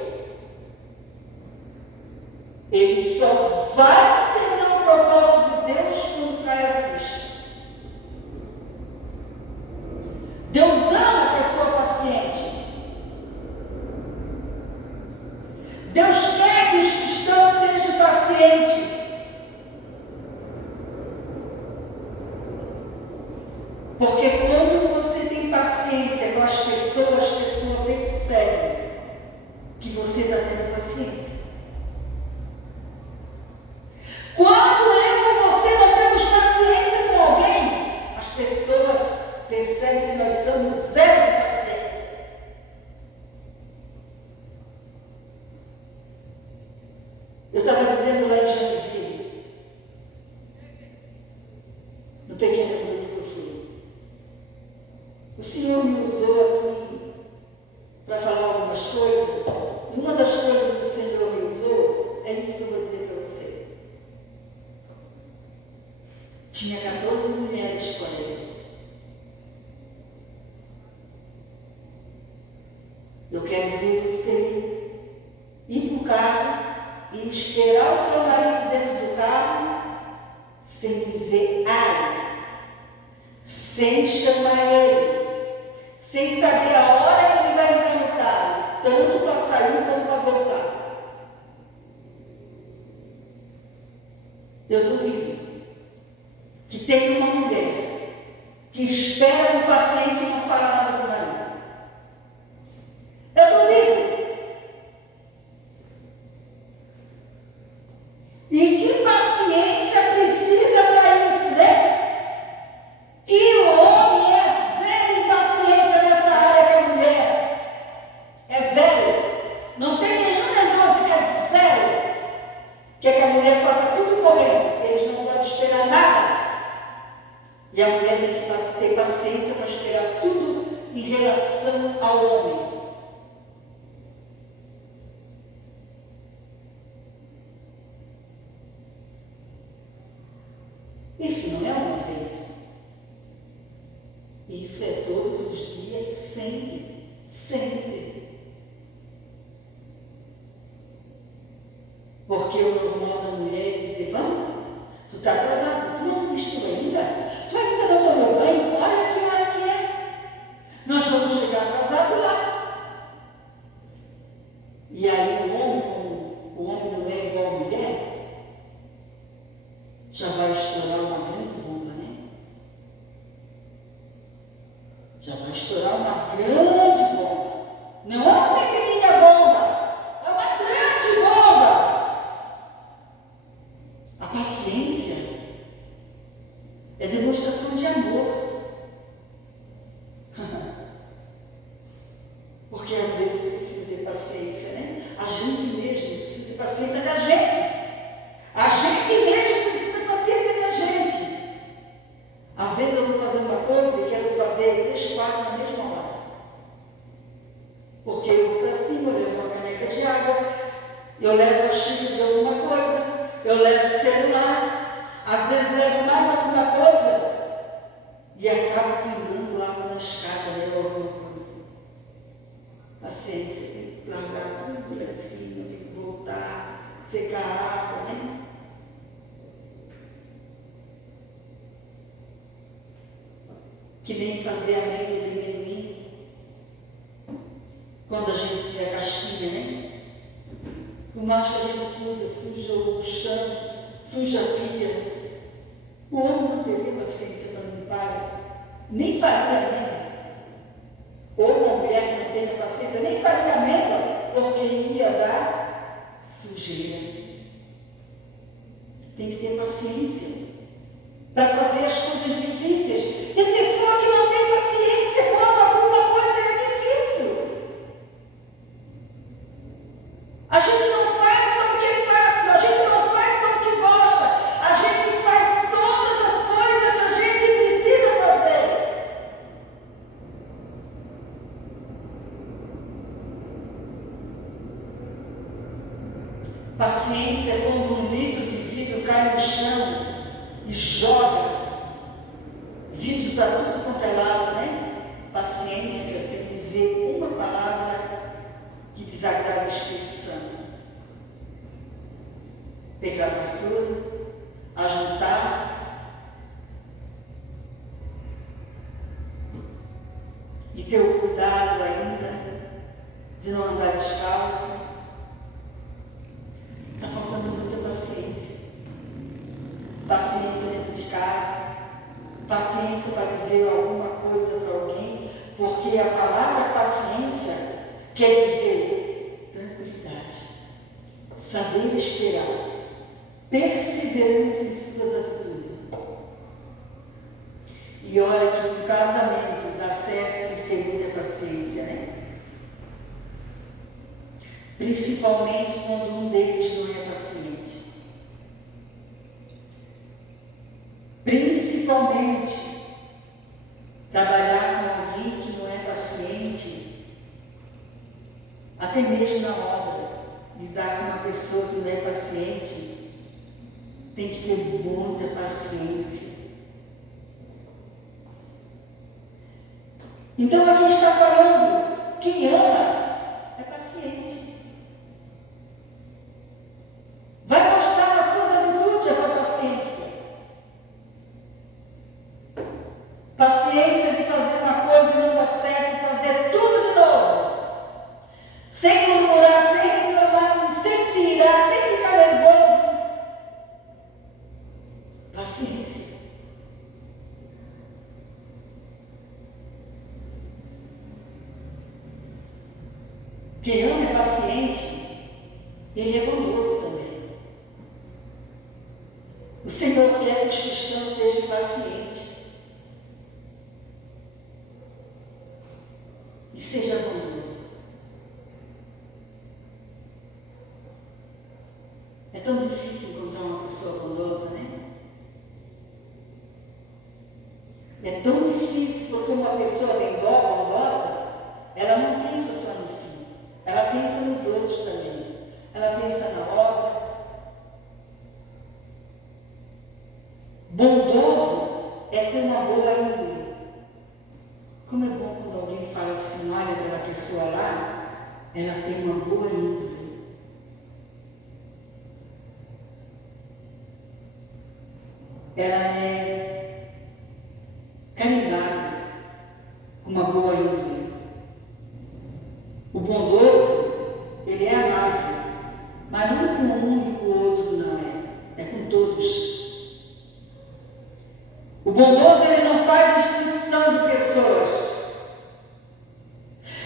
Ele só vai entender o propósito de Deus quando cai a ficha. Deus ama a pessoa paciente. Deus quer que os cristãos sejam pacientes. Porque quando você tem paciência com as pessoas percebem que você está tendo paciência. Quando eu ou você não temos paciência com alguém, as pessoas percebem que nós somos zero de paciência. Eu estava dizendo lá em Joinville, no pequeno grupo que eu fui, o Senhor me usou assim para falar algumas coisas, e uma das coisas que o Senhor me usou é isso que eu vou dizer para você. Tinha 14 mulheres com ele. Eu quero ver você ir para o carro e esperar o teu marido dentro do carro sem dizer ai, sem chamar ele, sem saber a hora que ele vai entrar no carro, tanto para sair como para voltar. Eu duvido que tenha uma mulher que espera com paciência e não fala nada do marido. Eu duvido. E que paciência precisa para isso, né? E o homem é zero em paciência nessa área que a mulher. É zero. Não tem nenhuma dúvida, é zero. Quer que a mulher faça tudo correndo. Eles não podem esperar nada. E a mulher tem que ter paciência para esperar tudo em relação ao homem. Isso não é uma vez. Isso é todos os dias, sempre, sempre. Porque o normal da mulher é dizer, vamos, tu está atrasado, tu não se vestiu ainda? Tu ainda não tomou banho? Olha que hora que é. Nós vamos chegar atrasado lá. E aí o homem, como o homem não é igual a mulher, já vai estourar uma grande bomba, né? Já vai estourar uma grande bomba. Não é uma pequenina bomba, é uma grande bomba. A paciência é demonstração de amor. Porque às vezes precisa ter paciência, né? A gente mesmo precisa ter paciência da gente. A gente mesmo precisa ter paciência da gente. Às vezes eu vou fazer uma coisa e quero fazer 3, 4 na mesma hora. Porque eu vou para cima, eu levo uma caneca de água, eu levo a xícara de alguma coisa, eu levo o celular, às vezes levo mais alguma coisa e acabo pingando água na escada, né, ou alguma coisa. Paciência, tem que largar tudo lá em cima, tem que voltar, secar a água, né? Que nem fazer amêndoa de amendoim. Quando a gente tira a casquinha, né? Por mais que a gente cuida, suja o chão, suja a pia. O homem não teria paciência para limpar, nem faria amêndoa. Ou uma mulher que não tenha paciência, nem faria amêndoa, porque ia dar sujeira. Tem que ter paciência para fazer as coisas difíceis. Tem pessoa que não tem paciência quando alguma coisa é difícil. A gente não faz só o que é fácil, a gente não faz só o que gosta, a gente faz todas as coisas que a gente precisa fazer. Paciência é quando um litro de vidro cai no chão e joga vidro para tudo quanto é lado, né? Paciência, sem dizer uma palavra, desagrada o Espírito Santo. Pegar a vassoura, ajuntar e ter o cuidado ainda de não andar descalço. Está faltando muita paciência. Paciência dentro de casa, paciência para dizer alguma coisa para alguém, porque a palavra paciência quer dizer tranquilidade, saber esperar, perseverança em suas atitudes. E olha que um casamento dá certo de ter muita paciência, né? Principalmente quando um deles não é paciente. Principalmente trabalhar com alguém que não é paciente, até mesmo na obra, lidar com uma pessoa que não é paciente, tem que ter muita paciência. Então aqui está falando, quem ama é paciente. Vai mostrar nas suas atitudes a sua paciência. Paciência de fazer uma coisa e não dar certo, e fazer tudo de novo. Sem murmurar, sem reclamar, sem se irar, sem ficar nervoso. Paciência. Quem ama é paciente, ele é bondoso também. O Senhor quer que os cristãos sejam pacientes. E seja bondoso. É tão difícil encontrar uma pessoa bondosa, né? É tão difícil porque uma pessoa bondosa, ela não pensa só em si. Ela pensa nos outros também. Ela pensa na obra. Bondoso é ter uma boa índole. Como é bom quando alguém fala assim, olha aquela pessoa lá, ela tem uma boa índole. Ela é carimbada com uma boa índole. O bondoso, ele é amável, mas não com um e com o outro, não é. É com todos. O bondoso, ele não faz distinção de pessoas.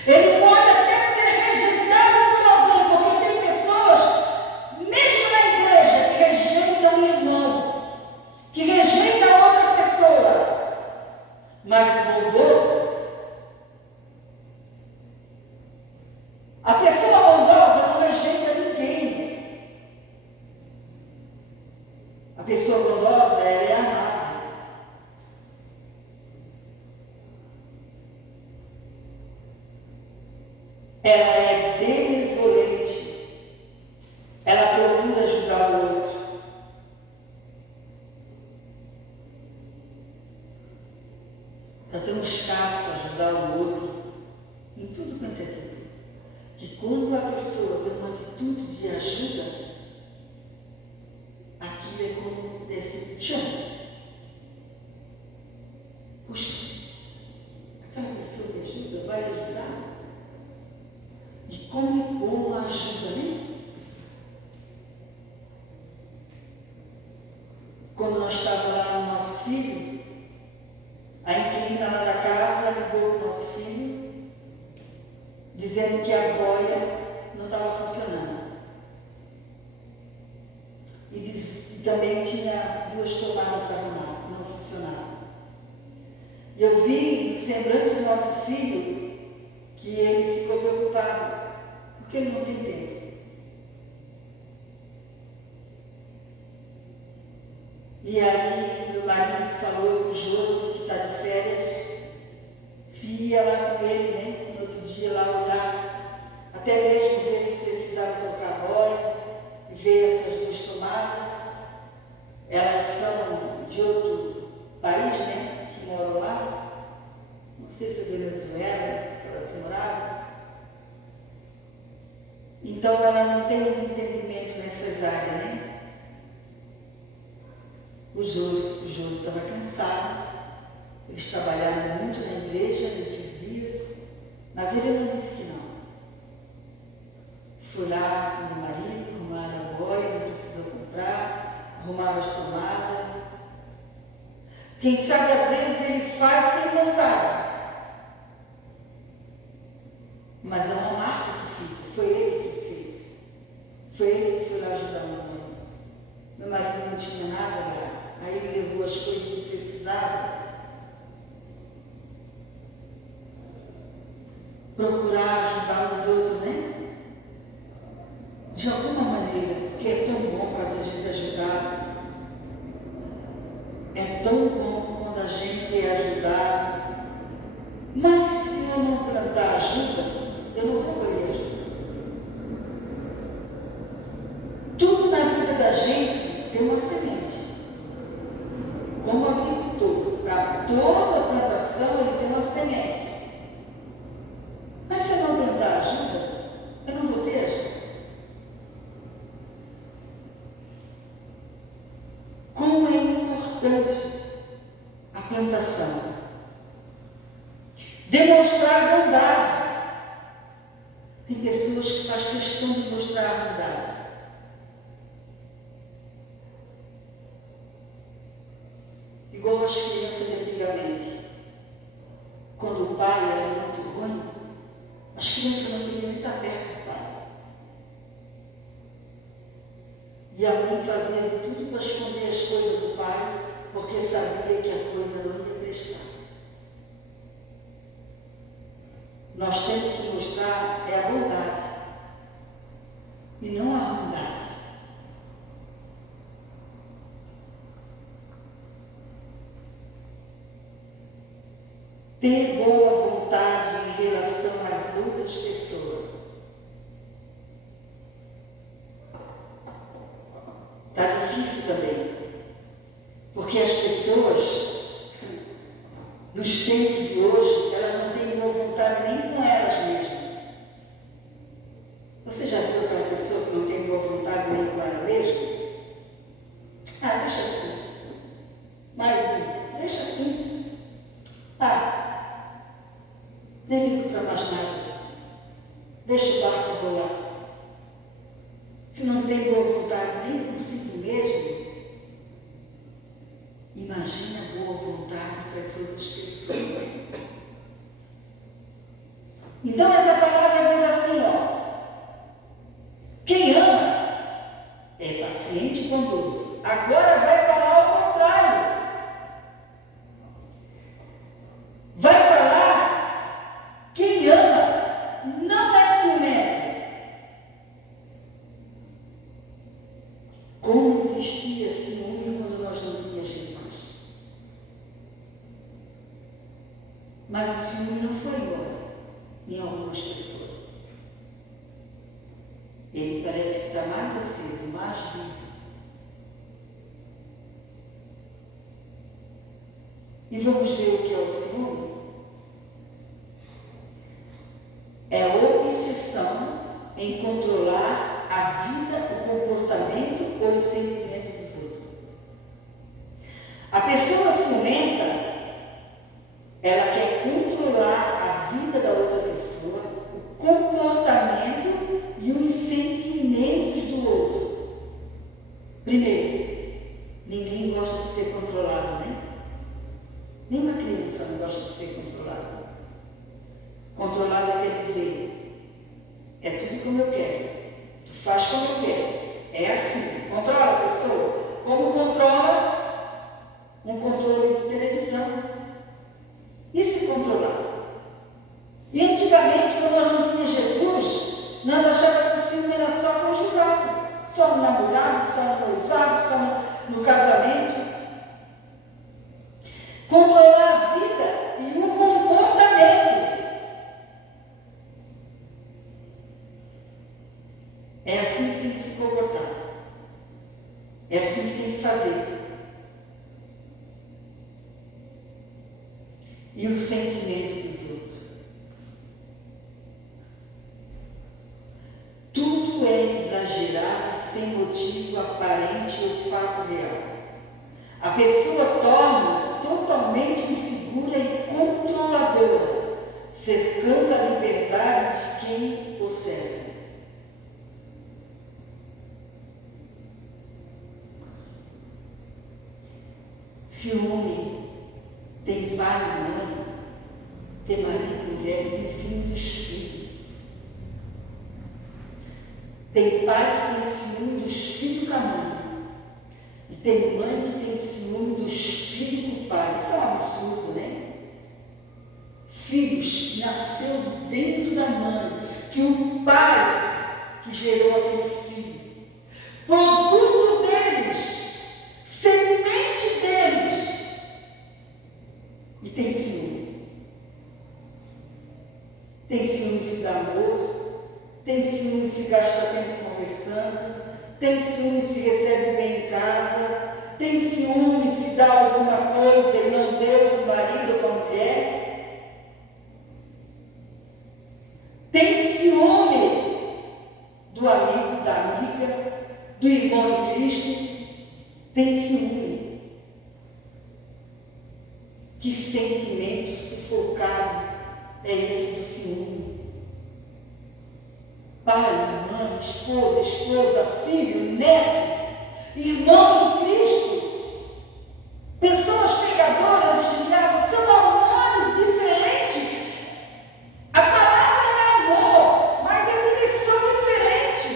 Ele pode até ser rejeitado por alguém, porque tem pessoas, mesmo na igreja, que rejeitam o irmão, que rejeitam outra pessoa. Mas o bondoso, a pessoa bondosa não rejeita ninguém. A pessoa bondosa, ela é amável. Ela é benevolente. Ela procura ajudar o outro. Está tão escasso ajudar o outro em tudo quanto é tipo. Que quando a pessoa tem uma atitude de ajuda, aquilo é como desse chão. Puxa, aquela pessoa que ajuda vai ajudar. E como é bom a ajuda, né? Quando nós estávamos lá no nosso filho, a inquilina lá da casa ligou para o nosso filho, dizendo que a boia não estava funcionando. E também tinha 2 tomadas para arrumar, não funcionava. E eu vi no semblante do nosso filho que ele ficou preocupado, porque ele não tem tempo. E aí meu marido falou com o Josi, que está de férias, se ia lá com ele, né, no outro dia lá olhar, até mesmo ver se precisava trocar boia, e ver essas 2 tomadas. Elas são de outro país, né, que moram lá, não sei se é Venezuela, que elas moravam. Então ela não tem o entendimento nessas áreas, né? O Josi estava cansado, eles trabalharam muito na igreja nesses dias, mas ele não disse que não. Foi lá com o marido, arrumaram a boia, não precisou comprar, arrumaram as tomadas. Quem sabe às vezes ele faz sem vontade, mas é uma marca que fica, foi ele que fez. Foi ele que foi lá ajudar o meu marido. Meu marido não tinha nada lá, aí ele levou as coisas que precisava. Procurar ajudar os outros, né? De alguma maneira, porque é tão bom quando a gente é ajudado. É tão bom quando a gente é ajudado. Mas se eu não plantar ajuda, eu não vou colher ajuda. Tudo na vida da gente tem uma semente. Como agricultor, para toda plantação ele tem uma semente. Mas se eu não plantar ajuda, eu não vou ter ajuda. Como é importante a plantação. Demonstrar bondade. Tem pessoas que fazem questão de mostrar bondade. Igual as crianças de antigamente. Quando o pai era muito ruim, as crianças não queriam estar perto do pai. E a mãe fazia de tudo para esconder as coisas do pai, porque sabia que a coisa não ia prestar. Nós temos que mostrar a bondade e não a ruindade. Ter boa vontade em relação às outras pessoas. Está difícil também, porque as pessoas, nos tempos de hoje, elas não têm boa vontade nem com elas mesmas. Você já viu aquela pessoa que não tem boa vontade nem com ela mesma? Ah, deixa assim. Mais um, deixa assim. Ah, nem ligo para mais nada. Deixa o barco rolar. Se não tem boa vontade nem consigo mesmo, imagina a boa vontade com as outras pessoas. Então essa palavra diz assim, ó. Quem ama é paciente e bondoso. Agora vai falar ao contrário. Vai falar quem ama não é ciumento. Como existia ciúme quando nós não tínhamos Jesus. Mas o ciúme não foi embora em algumas pessoas. Ele parece que está mais aceso, mais vivo. E vamos ver o que é o ciúme? É a obsessão em controlar a vida, o comportamento ou os sentimentos dos outros. A pessoa ciumenta, ela quer controlar a vida da outra pessoa, o comportamento e os sentimentos do outro. Primeiro, ninguém gosta de ser controlado, né? Nenhuma criança não gosta de ser controlada. Controlada quer dizer, é tudo como eu quero, tu faz como eu quero. É assim, controla a pessoa. Como controla um controle de televisão. E se controlar? E antigamente, quando nós não tínhamos Jesus, nós achávamos que o ciúme era só conjugal, só no namorado, só no noivado, só no casamento. Controlar a vida e o comportamento. É assim que tem que se comportar. É assim que tem que fazer. E o sentimento dos outros. Tudo sem motivo aparente ou fato real. A pessoa torna totalmente insegura e controladora, cercando a liberdade de quem o serve. Ciúme tem pai e mãe, tem marido e mulher, e tem ciúme dos filhos. Tem pai que tem ciúme dos filhos com a mãe. E tem mãe que tem ciúme dos filhos com o pai. Isso é um absurdo, né? Filhos que nasceu de dentro da mãe, que o pai que gerou aquele filho, produto deles, semente deles, e tem ciúme. Tem ciúme se dá amor, tem ciúme se gasta tempo conversando, tem ciúme se recebe bem em casa, tem ciúme se dá alguma coisa e não deu para o marido ou para a mulher. Tem ciúme do amigo, da amiga, do irmão em Cristo. Tem ciúme. Que sentimento sufocado é esse do ciúme? Pai, mãe, esposa, filho, neto, irmão em Cristo, pessoas pecadoras, desviadas, são amores diferentes. A palavra é amor, mas é direção diferente.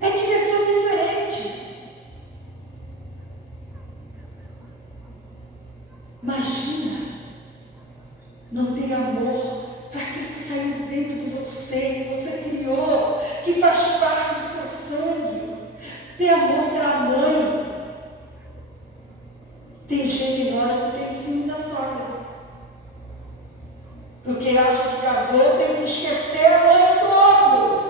É direção diferente. Imagina não ter amor para aquilo que saiu de dentro de você, que você criou, que faz parte do teu sangue. Ter amor pela mãe. Tem gente nora que tem ciúme da sogra, porque acha que casou, tem que esquecer a mãe do outro.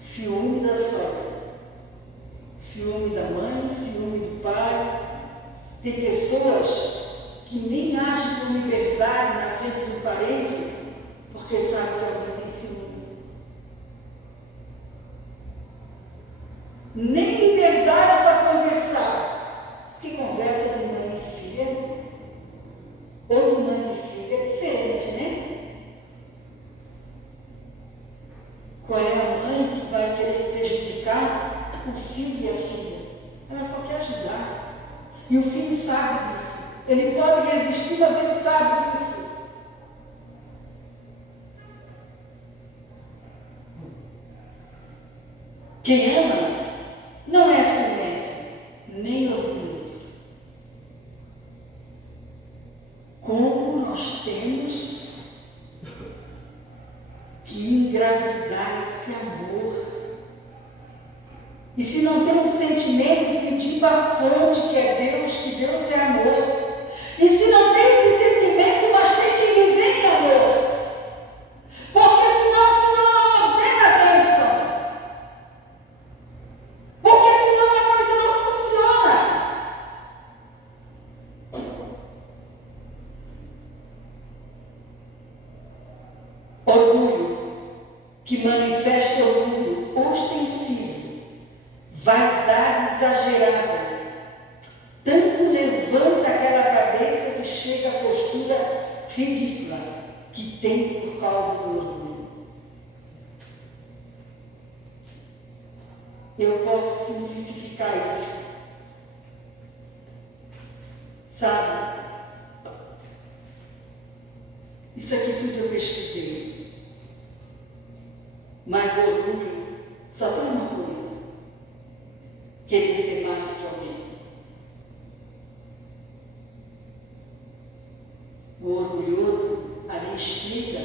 Ciúme da sogra, ciúme da mãe, ciúme do pai. Tem pessoas que nem agem com liberdade na frente do parente, porque sabe que alguém tem ciúme. Nem liberdade para conversar, porque conversa de mãe e filha, ou de mãe e filha, é diferente, né? Qual é a mãe que vai querer prejudicar o filho e a filha? Ela só quer ajudar. E o filho sabe disso. Ele pode resistir, mas ele sabe disso. Quem ama não é ciumento, nem orgulhoso. Como nós temos que engravidar esse amor. E se não tem um sentimento, pedir para a fonte que é Deus, que Deus é amor. E se não tem esse sentimento, mas tem que viver em amor. Porque senão o Senhor não ordena a bênção. Porque senão a coisa não funciona. Orgulho, que manifesta orgulho ostensivo, vaidade exagerada, tanto levanta aquela cabeça que chega à postura ridícula que tem por causa do orgulho. Eu posso simplificar isso. Sabe? Isso aqui tudo eu pesquisei. Mas orgulho só tem uma coisa: querer ser mais do que alguém. O orgulhoso ali explica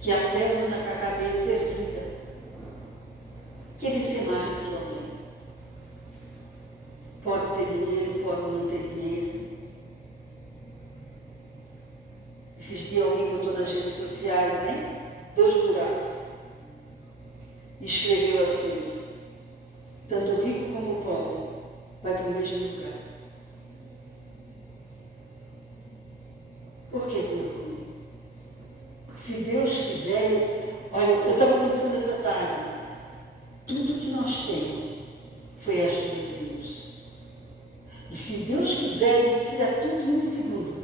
que até anda com a cabeça erguida. Querer ser mais do que alguém. Pode ter dinheiro, pode não ter dinheiro. Esses dias alguém botou nas redes sociais, né? 2 buracos. Escreveu assim: tanto o rico como o pobre vai para o mesmo lugar. Por que ter orgulho? nós temos foi a ajuda de Deus. E se Deus quiser, Ele tira tudo em um segundo.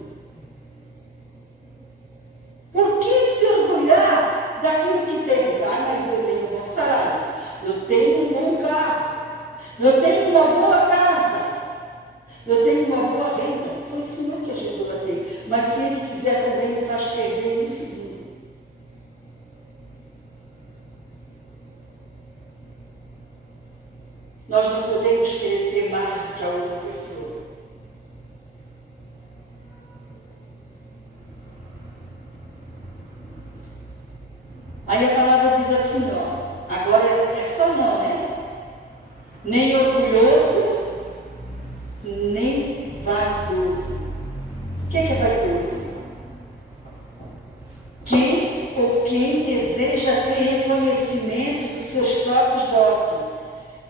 Por que se orgulhar daquilo que tem? Ah, mas eu tenho um bom salário, eu tenho um bom carro, eu tenho uma boa casa, eu tenho uma boa renda. Foi o Senhor que ajudou a ter. Mas se Ele quiser também, Ele faz perder em um segundo. Nós não podemos querer ser mais do que a outra pessoa. Aí a palavra diz assim, ó, agora é só não, né? Nem orgulhoso, nem vaidoso. O que é vaidoso? Quem deseja ter reconhecimento dos seus próprios dotes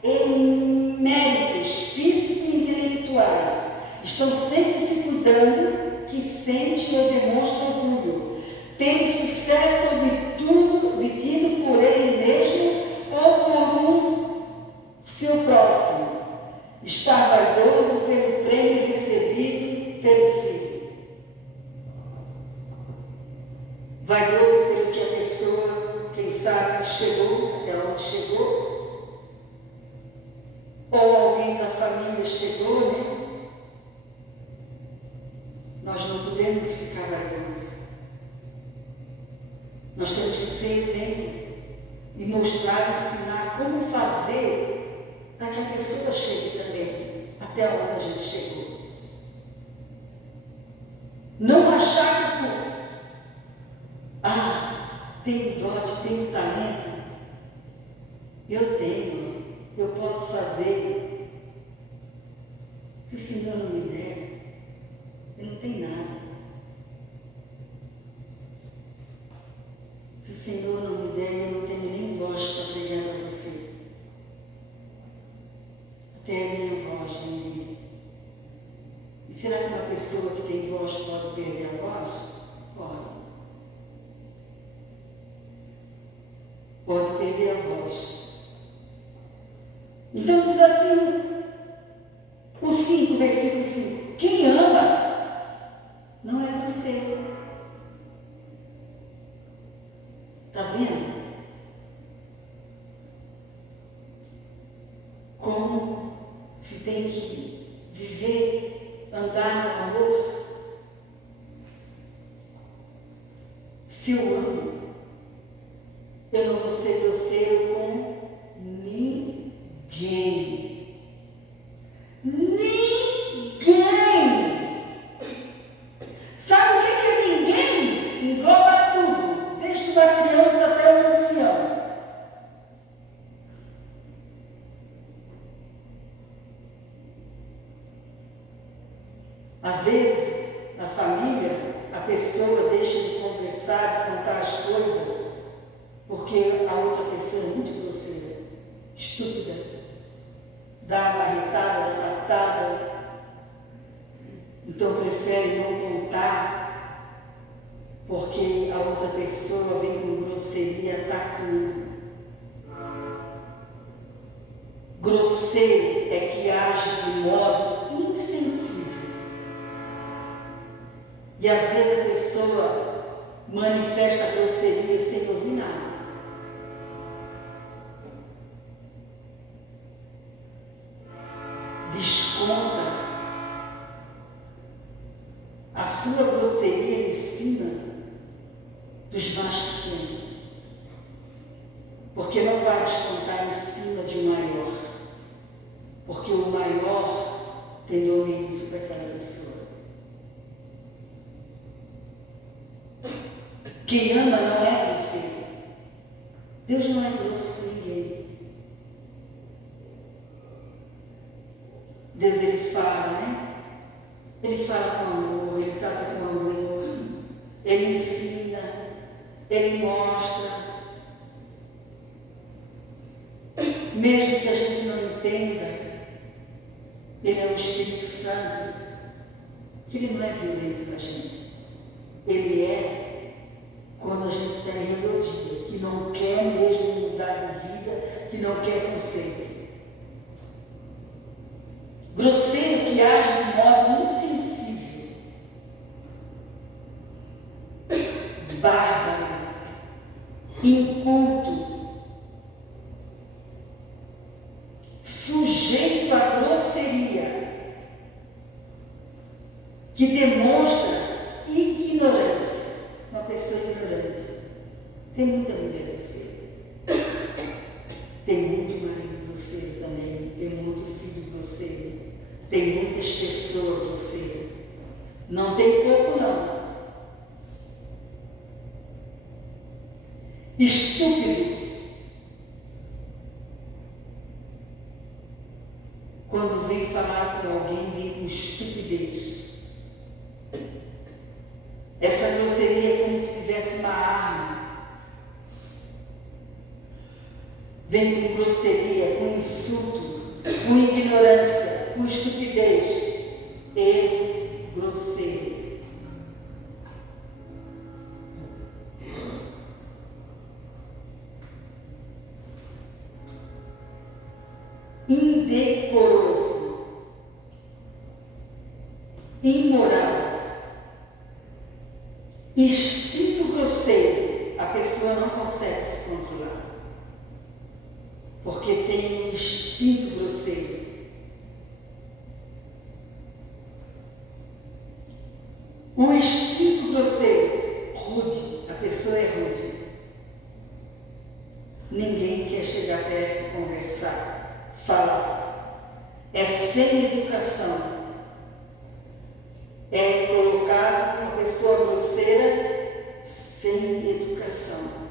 em méritos físicos e intelectuais, estão sempre se cuidando, que sente ou demonstra orgulho, tendo sucesso obtido por ele mesmo ou por seu próximo. Está vaidoso pelo prêmio recebido pelo Filho. Vaidoso pelo que a pessoa, quem sabe, chegou até onde chegou, ou alguém da família chegou, né? Nós não podemos ficar vaidosos. Nós temos que ser exemplo e mostrar, ensinar como fazer para que a pessoa chegue também até onde a gente chegou. Não achar que tenho dote, tenho talento. Eu tenho, eu posso fazer. Se o Senhor não me der, eu não tenho nada. Se o Senhor não me der, eu não tenho nem voz para pregar para você. Até a minha voz, né? E será que uma pessoa que tem voz pode perder a voz? Pode. Pode perder a voz. Então diz assim, o 5, versículo 5. Quem ama não é você. Está vendo? Como se tem que viver, andar no amor. Se eu amo, eu não vou ser grosseiro com ninguém. Ninguém! Sabe o que é ninguém? Engloba tudo, desde uma criança até um ancião. Às vezes, na família, a pessoa deixa de conversar, de contar as coisas, porque a outra pessoa é muito grosseira, estúpida, dá uma marretada, dá patada, então prefere não contar, porque a outra pessoa vem com grosseria atacando. Grosseiro é que age de modo insensível. E às vezes a pessoa manifesta a grosseria sem ouvir nada. Desconta a sua grosseria em cima dos mais pequenos. Porque não vai descontar em cima de um maior. Porque o maior tem domínio sobre aquela pessoa. Quem ama não é grosseiro. Deus não é grosso com ninguém. Deus, Ele fala, né? Ele fala com amor, Ele trata com amor, Ele ensina, Ele mostra. Mesmo que a gente não entenda, Ele é o Espírito Santo, que Ele não é violento com a gente. Ele é quando a gente está em rebeldia, que não quer mesmo mudar de vida, que não quer conserto. Grosseiro que age de modo insensível. Bárbaro. Inculto. Sujeito à grosseria. Que demonstra ignorância. Uma pessoa ignorante. Tem muita mulher grosseira. Tem muito marido grosseiro também. Tem muito filho grosseiro. Tem muitas pessoas grosseiras. Não tem pouco, não. Estúpido. Quando vem falar com alguém, vem com estupidez. Essa grosseria é como se tivesse uma arma. Vem com grosseria, com insulto, com ignorância, com estupidez. Erro grosseiro. Indecoroso. Imoral. Instinto grosseiro. A pessoa não consegue se controlar. Porque tem um instinto grosseiro. O instinto grosseiro, rude, a pessoa é rude. Ninguém quer chegar perto e conversar, falar. É sem educação. É colocado uma pessoa grosseira sem educação.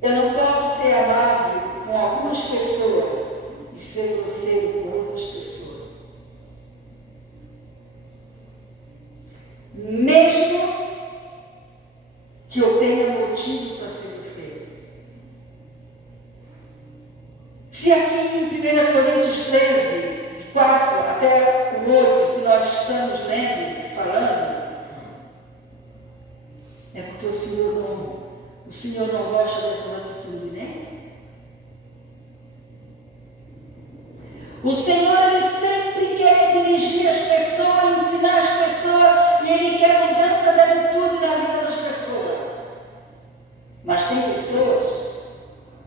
Eu não posso ser amável com algumas pessoas e ser grosseiro com outras pessoas. Mesmo que eu tenha motivo para ser grosseiro. Se aqui em 1 Coríntios 13, de 4 até o 8, que nós estamos lendo e falando, é porque o Senhor não gosta dessa atitude, né? O Senhor, Ele sempre quer dirigir as pessoas, ensinar as pessoas, e Ele quer mudança de atitude na vida das pessoas. Mas tem pessoas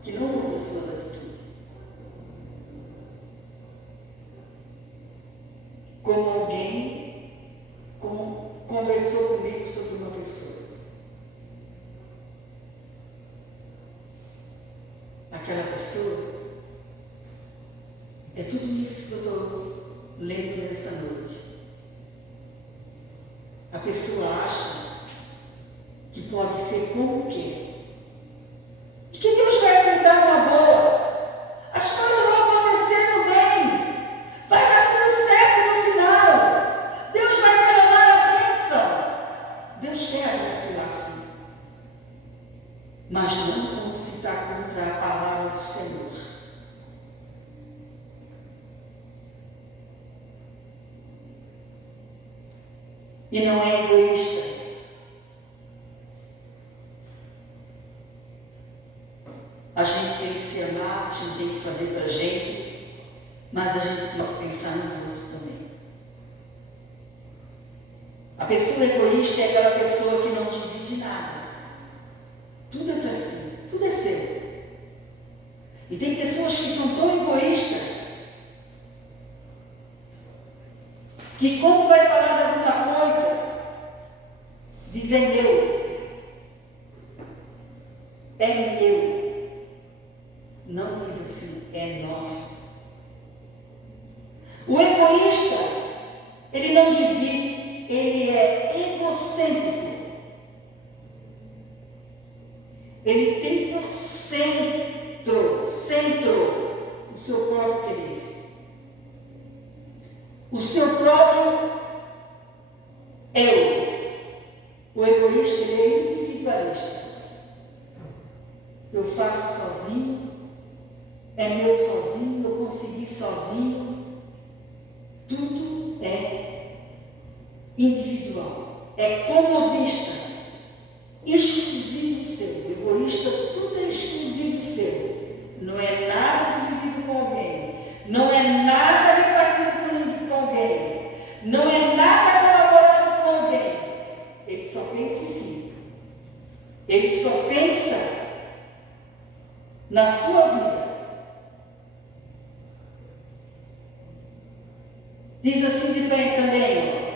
que não mudam suas atitudes. Como alguém conversou comigo sobre uma pessoa. Aquela pessoa, é tudo isso que eu estou lendo nessa noite. A pessoa acha que pode ser como quer. E que Deus vai aceitar uma boa. As coisas vão acontecendo bem. Vai dar tudo certo no final. Deus vai derramar a bênção. Deus quer abençoar assim. Mas não como se está contra a palavra do Senhor. E não é egoísta. A gente tem que se amar, a gente tem que fazer para a gente, mas a gente tem que pensar nos outros também. A pessoa egoísta é aquela pessoa que não divide nada. Tudo é para si, tudo é seu. E tem pessoas que são tão egoístas que quando vai falar de alguma coisa, diz é meu. É meu. Não diz assim, é nosso. O egoísta, ele não divide, ele é egocêntrico. Ele tem por centro, o seu próprio querer. O seu próprio eu. O egoísta, ele é individualista. Eu faço sozinho, é meu sozinho, eu consegui sozinho. Tudo é individual. É comodista. Exclusivo seu. O na sua vida. Diz assim de bem também, ó.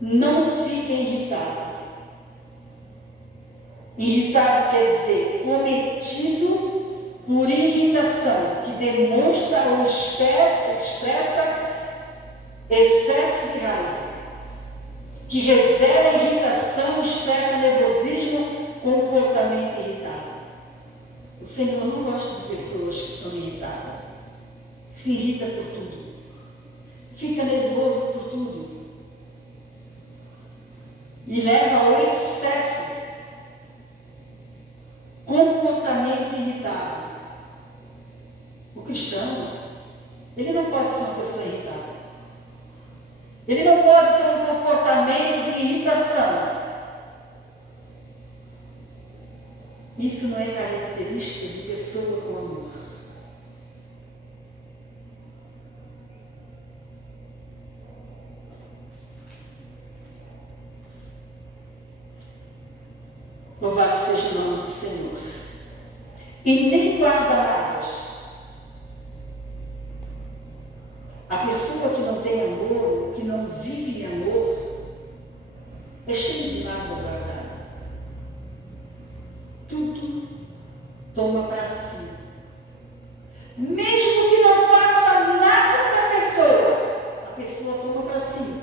Não fiquem irritados. Irritado quer dizer cometido por irritação, que demonstra ou expressa excesso de raiva, que revela irritação, expressa nervosismo, comportamento irritado. O Senhor não gosta de pessoas que são irritadas. Se irrita por tudo. Fica nervoso por tudo. E leva ao excesso. Comportamento irritado. O cristão, ele não pode ser uma pessoa irritada. Ele não pode ter um comportamento de irritação. Isso não é característica de pessoa com amor. Louvado seja o nome do Senhor. E nem guarda mágoas. A pessoa que não tem amor, que não vive em amor, é cheia de mágoa guardada. Tudo toma para si. Mesmo que não faça nada para a pessoa toma para si.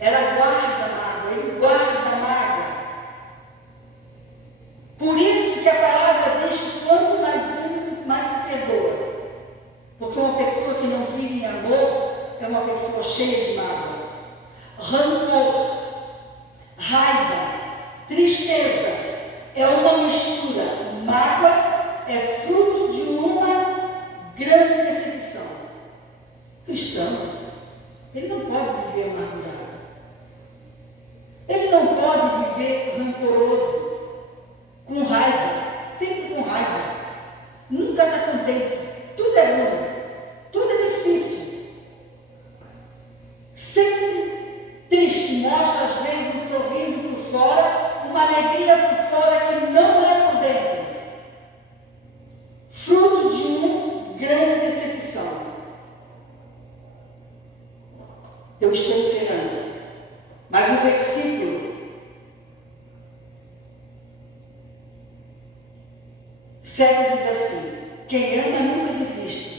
Ela guarda mágoa, ele guarda mágoa. Por isso que a palavra diz que quanto mais vive, mais se perdoa. Porque uma pessoa que não vive em amor é uma pessoa cheia de mágoa, rancor, raiva, tristeza. É uma mistura. Mágoa é fruto de uma grande decepção. O cristão, ele não pode viver amargurado. Ele não pode viver rancoroso, com raiva, sempre com raiva. Nunca está contente. Tudo é ruim. Tudo é difícil. Sempre triste. Mostra às vezes um sorriso por fora, uma alegria por fora que não é por dentro. Fruto de uma grande decepção. Eu estou encerrando. Mas o versículo 7 diz assim: quem ama nunca desiste.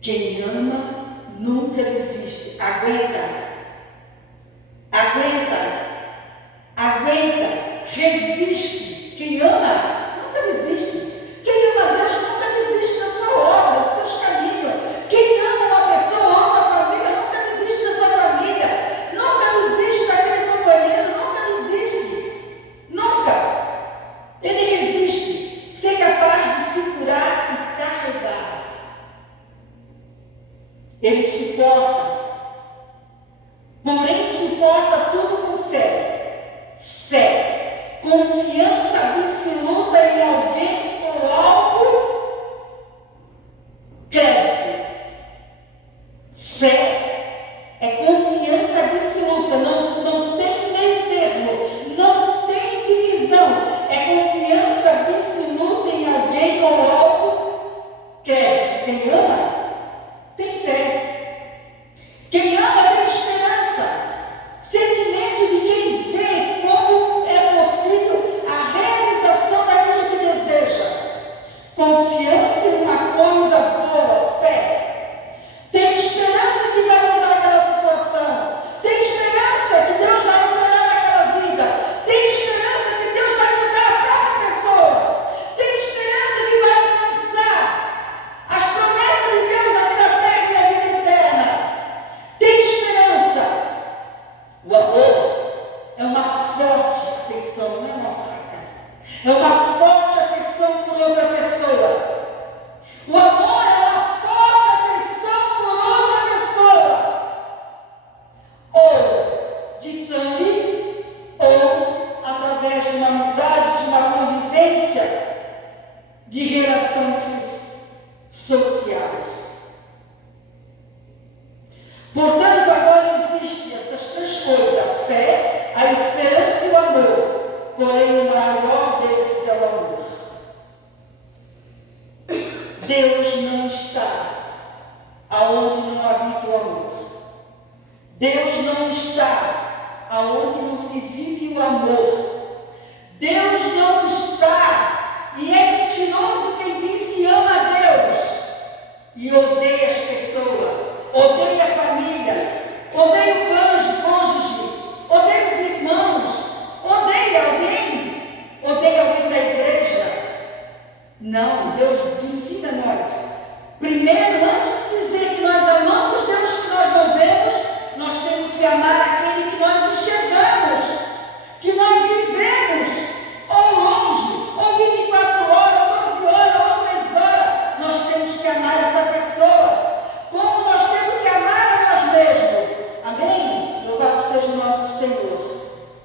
Quem ama nunca desiste. Aguenta. Resiste. Quem ama nunca desiste. Quem ama Deus nunca desiste da sua obra, dos seus caminhos. Quem ama uma pessoa, ama a família, nunca desiste da sua família. Nunca desiste daquele companheiro, nunca desiste. Nunca. Ele resiste. Ser capaz de se curar e carregar. Ele suporta. Porém, suporta tudo com fé. Fé. Confiança absoluta em alguém ou algo. Crédito. Fé é confiança absoluta. Não tem meio termo. Não tem divisão. É confiança absoluta em alguém ou algo. Crédito. Quem ama tem fé. Quem ama tem esperança. Sentimento de quem vê como é possível a realização daquilo que deseja. não está aonde não se vive o amor,